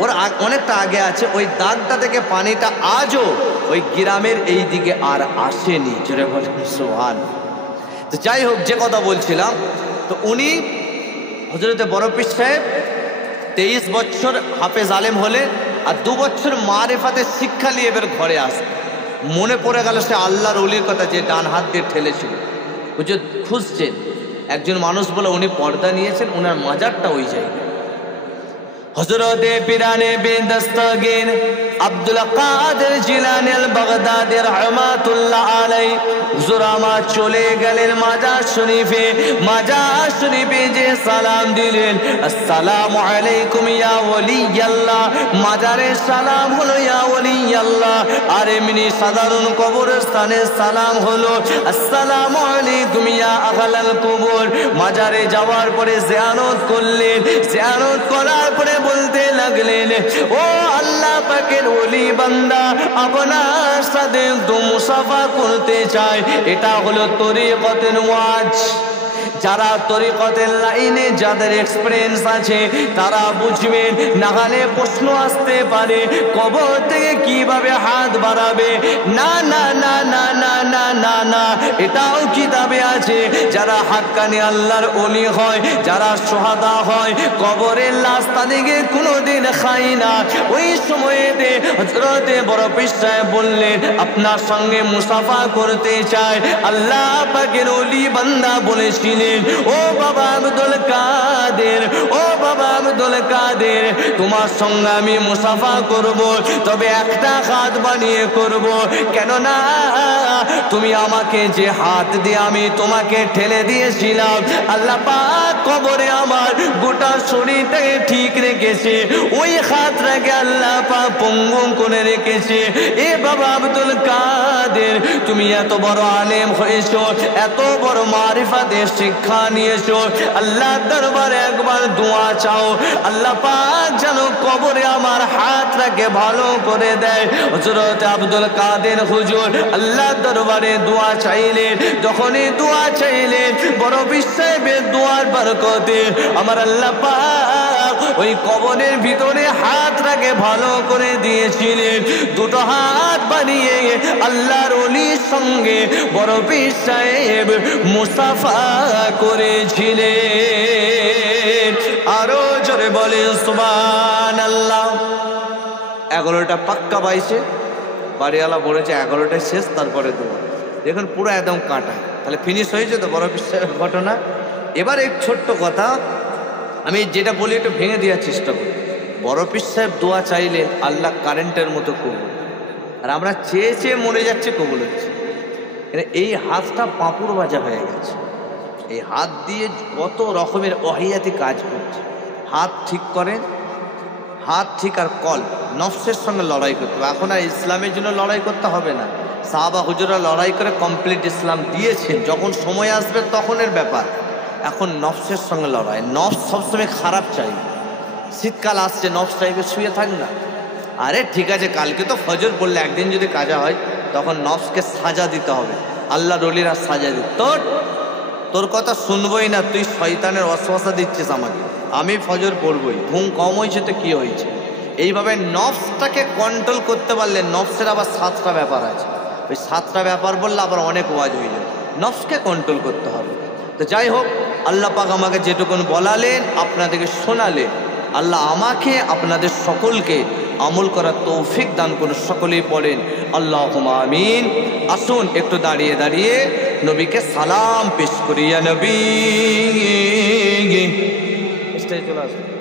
ওর অনেকটা আগে আছে। ওই দাগটা থেকে পানিটা আজও ওই গ্রামের এই দিকে আর আসেনি। জোরে বলেন সুবহান। তো যাই হোক, যে কথা বলছিলাম, তো উনি হযরতে বড় পীর সাহেব 23 বছর হাফেজ আলেম হলে, আর 2 বছর মারেফাতে শিক্ষা নিয়ে এবার ঘরে আসে। মনে পড়ে গেল সে আল্লাহর ওলির কথা যে ডান হাত দিয়ে ঠেলেছিল। হুজুর খুঁজছেন একজন মানুষ বলে, উনি পর্দা নিয়েছেন, ওনার মাজারটা ওই জায়গায়। হযরতে পিরানে বেদস্তগীর আব্দুল কাদের জিলানী আল বাগদাদি রাহমাতুল্লাহ আলাইহি হুজুর আমার চলে গেলেন মাজার শরীফে। মাজার শরীফে যে সালাম দিলেন, আসসালামু আলাইকুম ইয়া ওলিয়াল্লাহ, মাজারের সালাম হলো ইয়া ওলিয়াল্লাহ। আর এমনি সাধারণ কবরস্থানের সালাম হলো আসসালামু আলাইকুম ইয়া আহলাল কবর। মাজারে যাওয়ার পরে জিয়ারত করলেন, জিয়ারত করার পরে বলতে লাগলেন, ও আল্লাহ পাকের ওলি বান্দা, আপনার সাথে একটু মুসাফা করতে চাই। এটা হলো তরিকতের ওয়াজ। যারা তরিকতের লাইনে যাদের এক্সপেরিয়েন্স আছে তারা বুঝবেন। নাগালে প্রশ্ন আসতে পারে কবর থেকে কিভাবে হাত বাড়াবে। না না না না না না না না, এটাও কিতাবে আছে। যারা হাক্কানি আল্লাহর ওলি হয়, যারা সোহাদা হয়, কবরের লাশ তাদেরকে কোনোদিন খাই না। ওই সময়েতে হযরতে বড় পীর সাহেব বললেন, আপনার সঙ্গে মুসাফা করতে চাই। আল্লাহ পাকের ওলি বান্দা বলেছিলেন, ও বাবা আব্দুল কাদের, ও বাবা আব্দুল কাদের, তোমার সঙ্গে আমি মুসাফা করব, তবে একটা হাত বানিয়ে করব। কেননা তুমি আমাকে যে হাত দিয়ে আমি তোমাকে ঠেলে দিয়েছিলাম, আল্লাহ পাক কবরে আমার গোটা শরীরটাকে ঠিক রেখেছে। ওই হাতটাকে আল্লাহ পাক পঙ্গু করে রেখেছে। এ বাবা আব্দুল কাদের, তুমি এত বড় আলেম হয়েছো, এত বড় মারিফাতের শিক্ষা নিয়েছো, আল্লাহ দরবারে একবার দোয়া চাও, আল্লাহ পাক যেন কবরে আমার হাতটাকে ভালো করে দেয়। হযরত আব্দুল কাদের হুজুর আল্লাহ দরবারে দোয়া চাইলেন। যখনই দোয়া চাইলেন, বড় পীর সাহেবের দোয়ার বরকতে আমার আল্লাহ পাক ওই কবরের ভিতরে হাতটাকে ভালো করে দিয়েছিলেন। দুটো হাত বানিয়ে আল্লাহর ওলির সঙ্গে বড় পীর সাহেব মুসাফা করেছিলেন। আরো জোরে বলে সুবহানাল্লাহ। 11টা পাক্কা পাইছে, বাড়িওয়ালা বলেছে 11টায় শেষ, তারপরে দোয়া। দেখুন পুরো একদম কাটা। তাহলে ফিনিশ হয়েছে তো বড় পীর সাহেবের ঘটনা। এবার এক ছোট্ট কথা আমি যেটা বলি একটু ভেঙে দেওয়ার চেষ্টা করি। বড় পীর সাহেব দোয়া চাইলেন, আল্লাহ কারেন্টের মতো কবুল। আর আমরা চেয়ে চেয়ে মরে যাচ্ছে, কবুল হচ্ছে। এই হাতটা পাঁপুড় বাজা হয়ে গেছে। এই হাত দিয়ে কত রকমের অহিয়াতি কাজ করছে। হাত ঠিক করেন, হাত ঠিক আর কল নফসের সঙ্গে লড়াই করতে হবে। এখন আর ইসলামের জন্য লড়াই করতে হবে না, সাহাবা হুজুররা লড়াই করে কমপ্লিট ইসলাম দিয়েছেন, যখন সময় আসবে তখনের ব্যাপার। এখন নফসের সঙ্গে লড়াই, নফস সবসময় খারাপ চাই। শীতকাল আসছে, নফস চাইবে শুয়ে থাক না, আরে ঠিক আছে কালকে তো ফজর পড়লে, একদিন যদি কাজা হয় তখন নফসকে সাজা দিতে হবে। আল্লাহ রলিরা সাজা দিত, তোর কথা শুনবই না, তুই শয়তানের ওয়াসওয়াসা দিচ্ছিস আমাকে, আমি ফজর পড়বই, ঘুম কম হয়েছে তো কি হয়েছে। এইভাবে নফসটাকে কন্ট্রোল করতে পারলে, নফসের আবার 7টা ব্যাপার আছে, ওই 7টা ব্যাপার বললে আবার অনেক ওয়াজ হয়ে যায়। নফসকে কন্ট্রোল করতে হবে। তো যাই হোক, আল্লাহ পাক আমাকে যেটুকুন বলালেন আপনাদেরকে শোনালেন, আল্লাহ আমাকে আপনাদের সকলকে আমল করার তৌফিক দান করুন। সকলেই পড়েন আল্লাহুম্মা আমিন। আসুন একটু দাঁড়িয়ে দাঁড়িয়ে নবীকে সালাম পেশ করি। ইয়া নবী, চলে আসুন।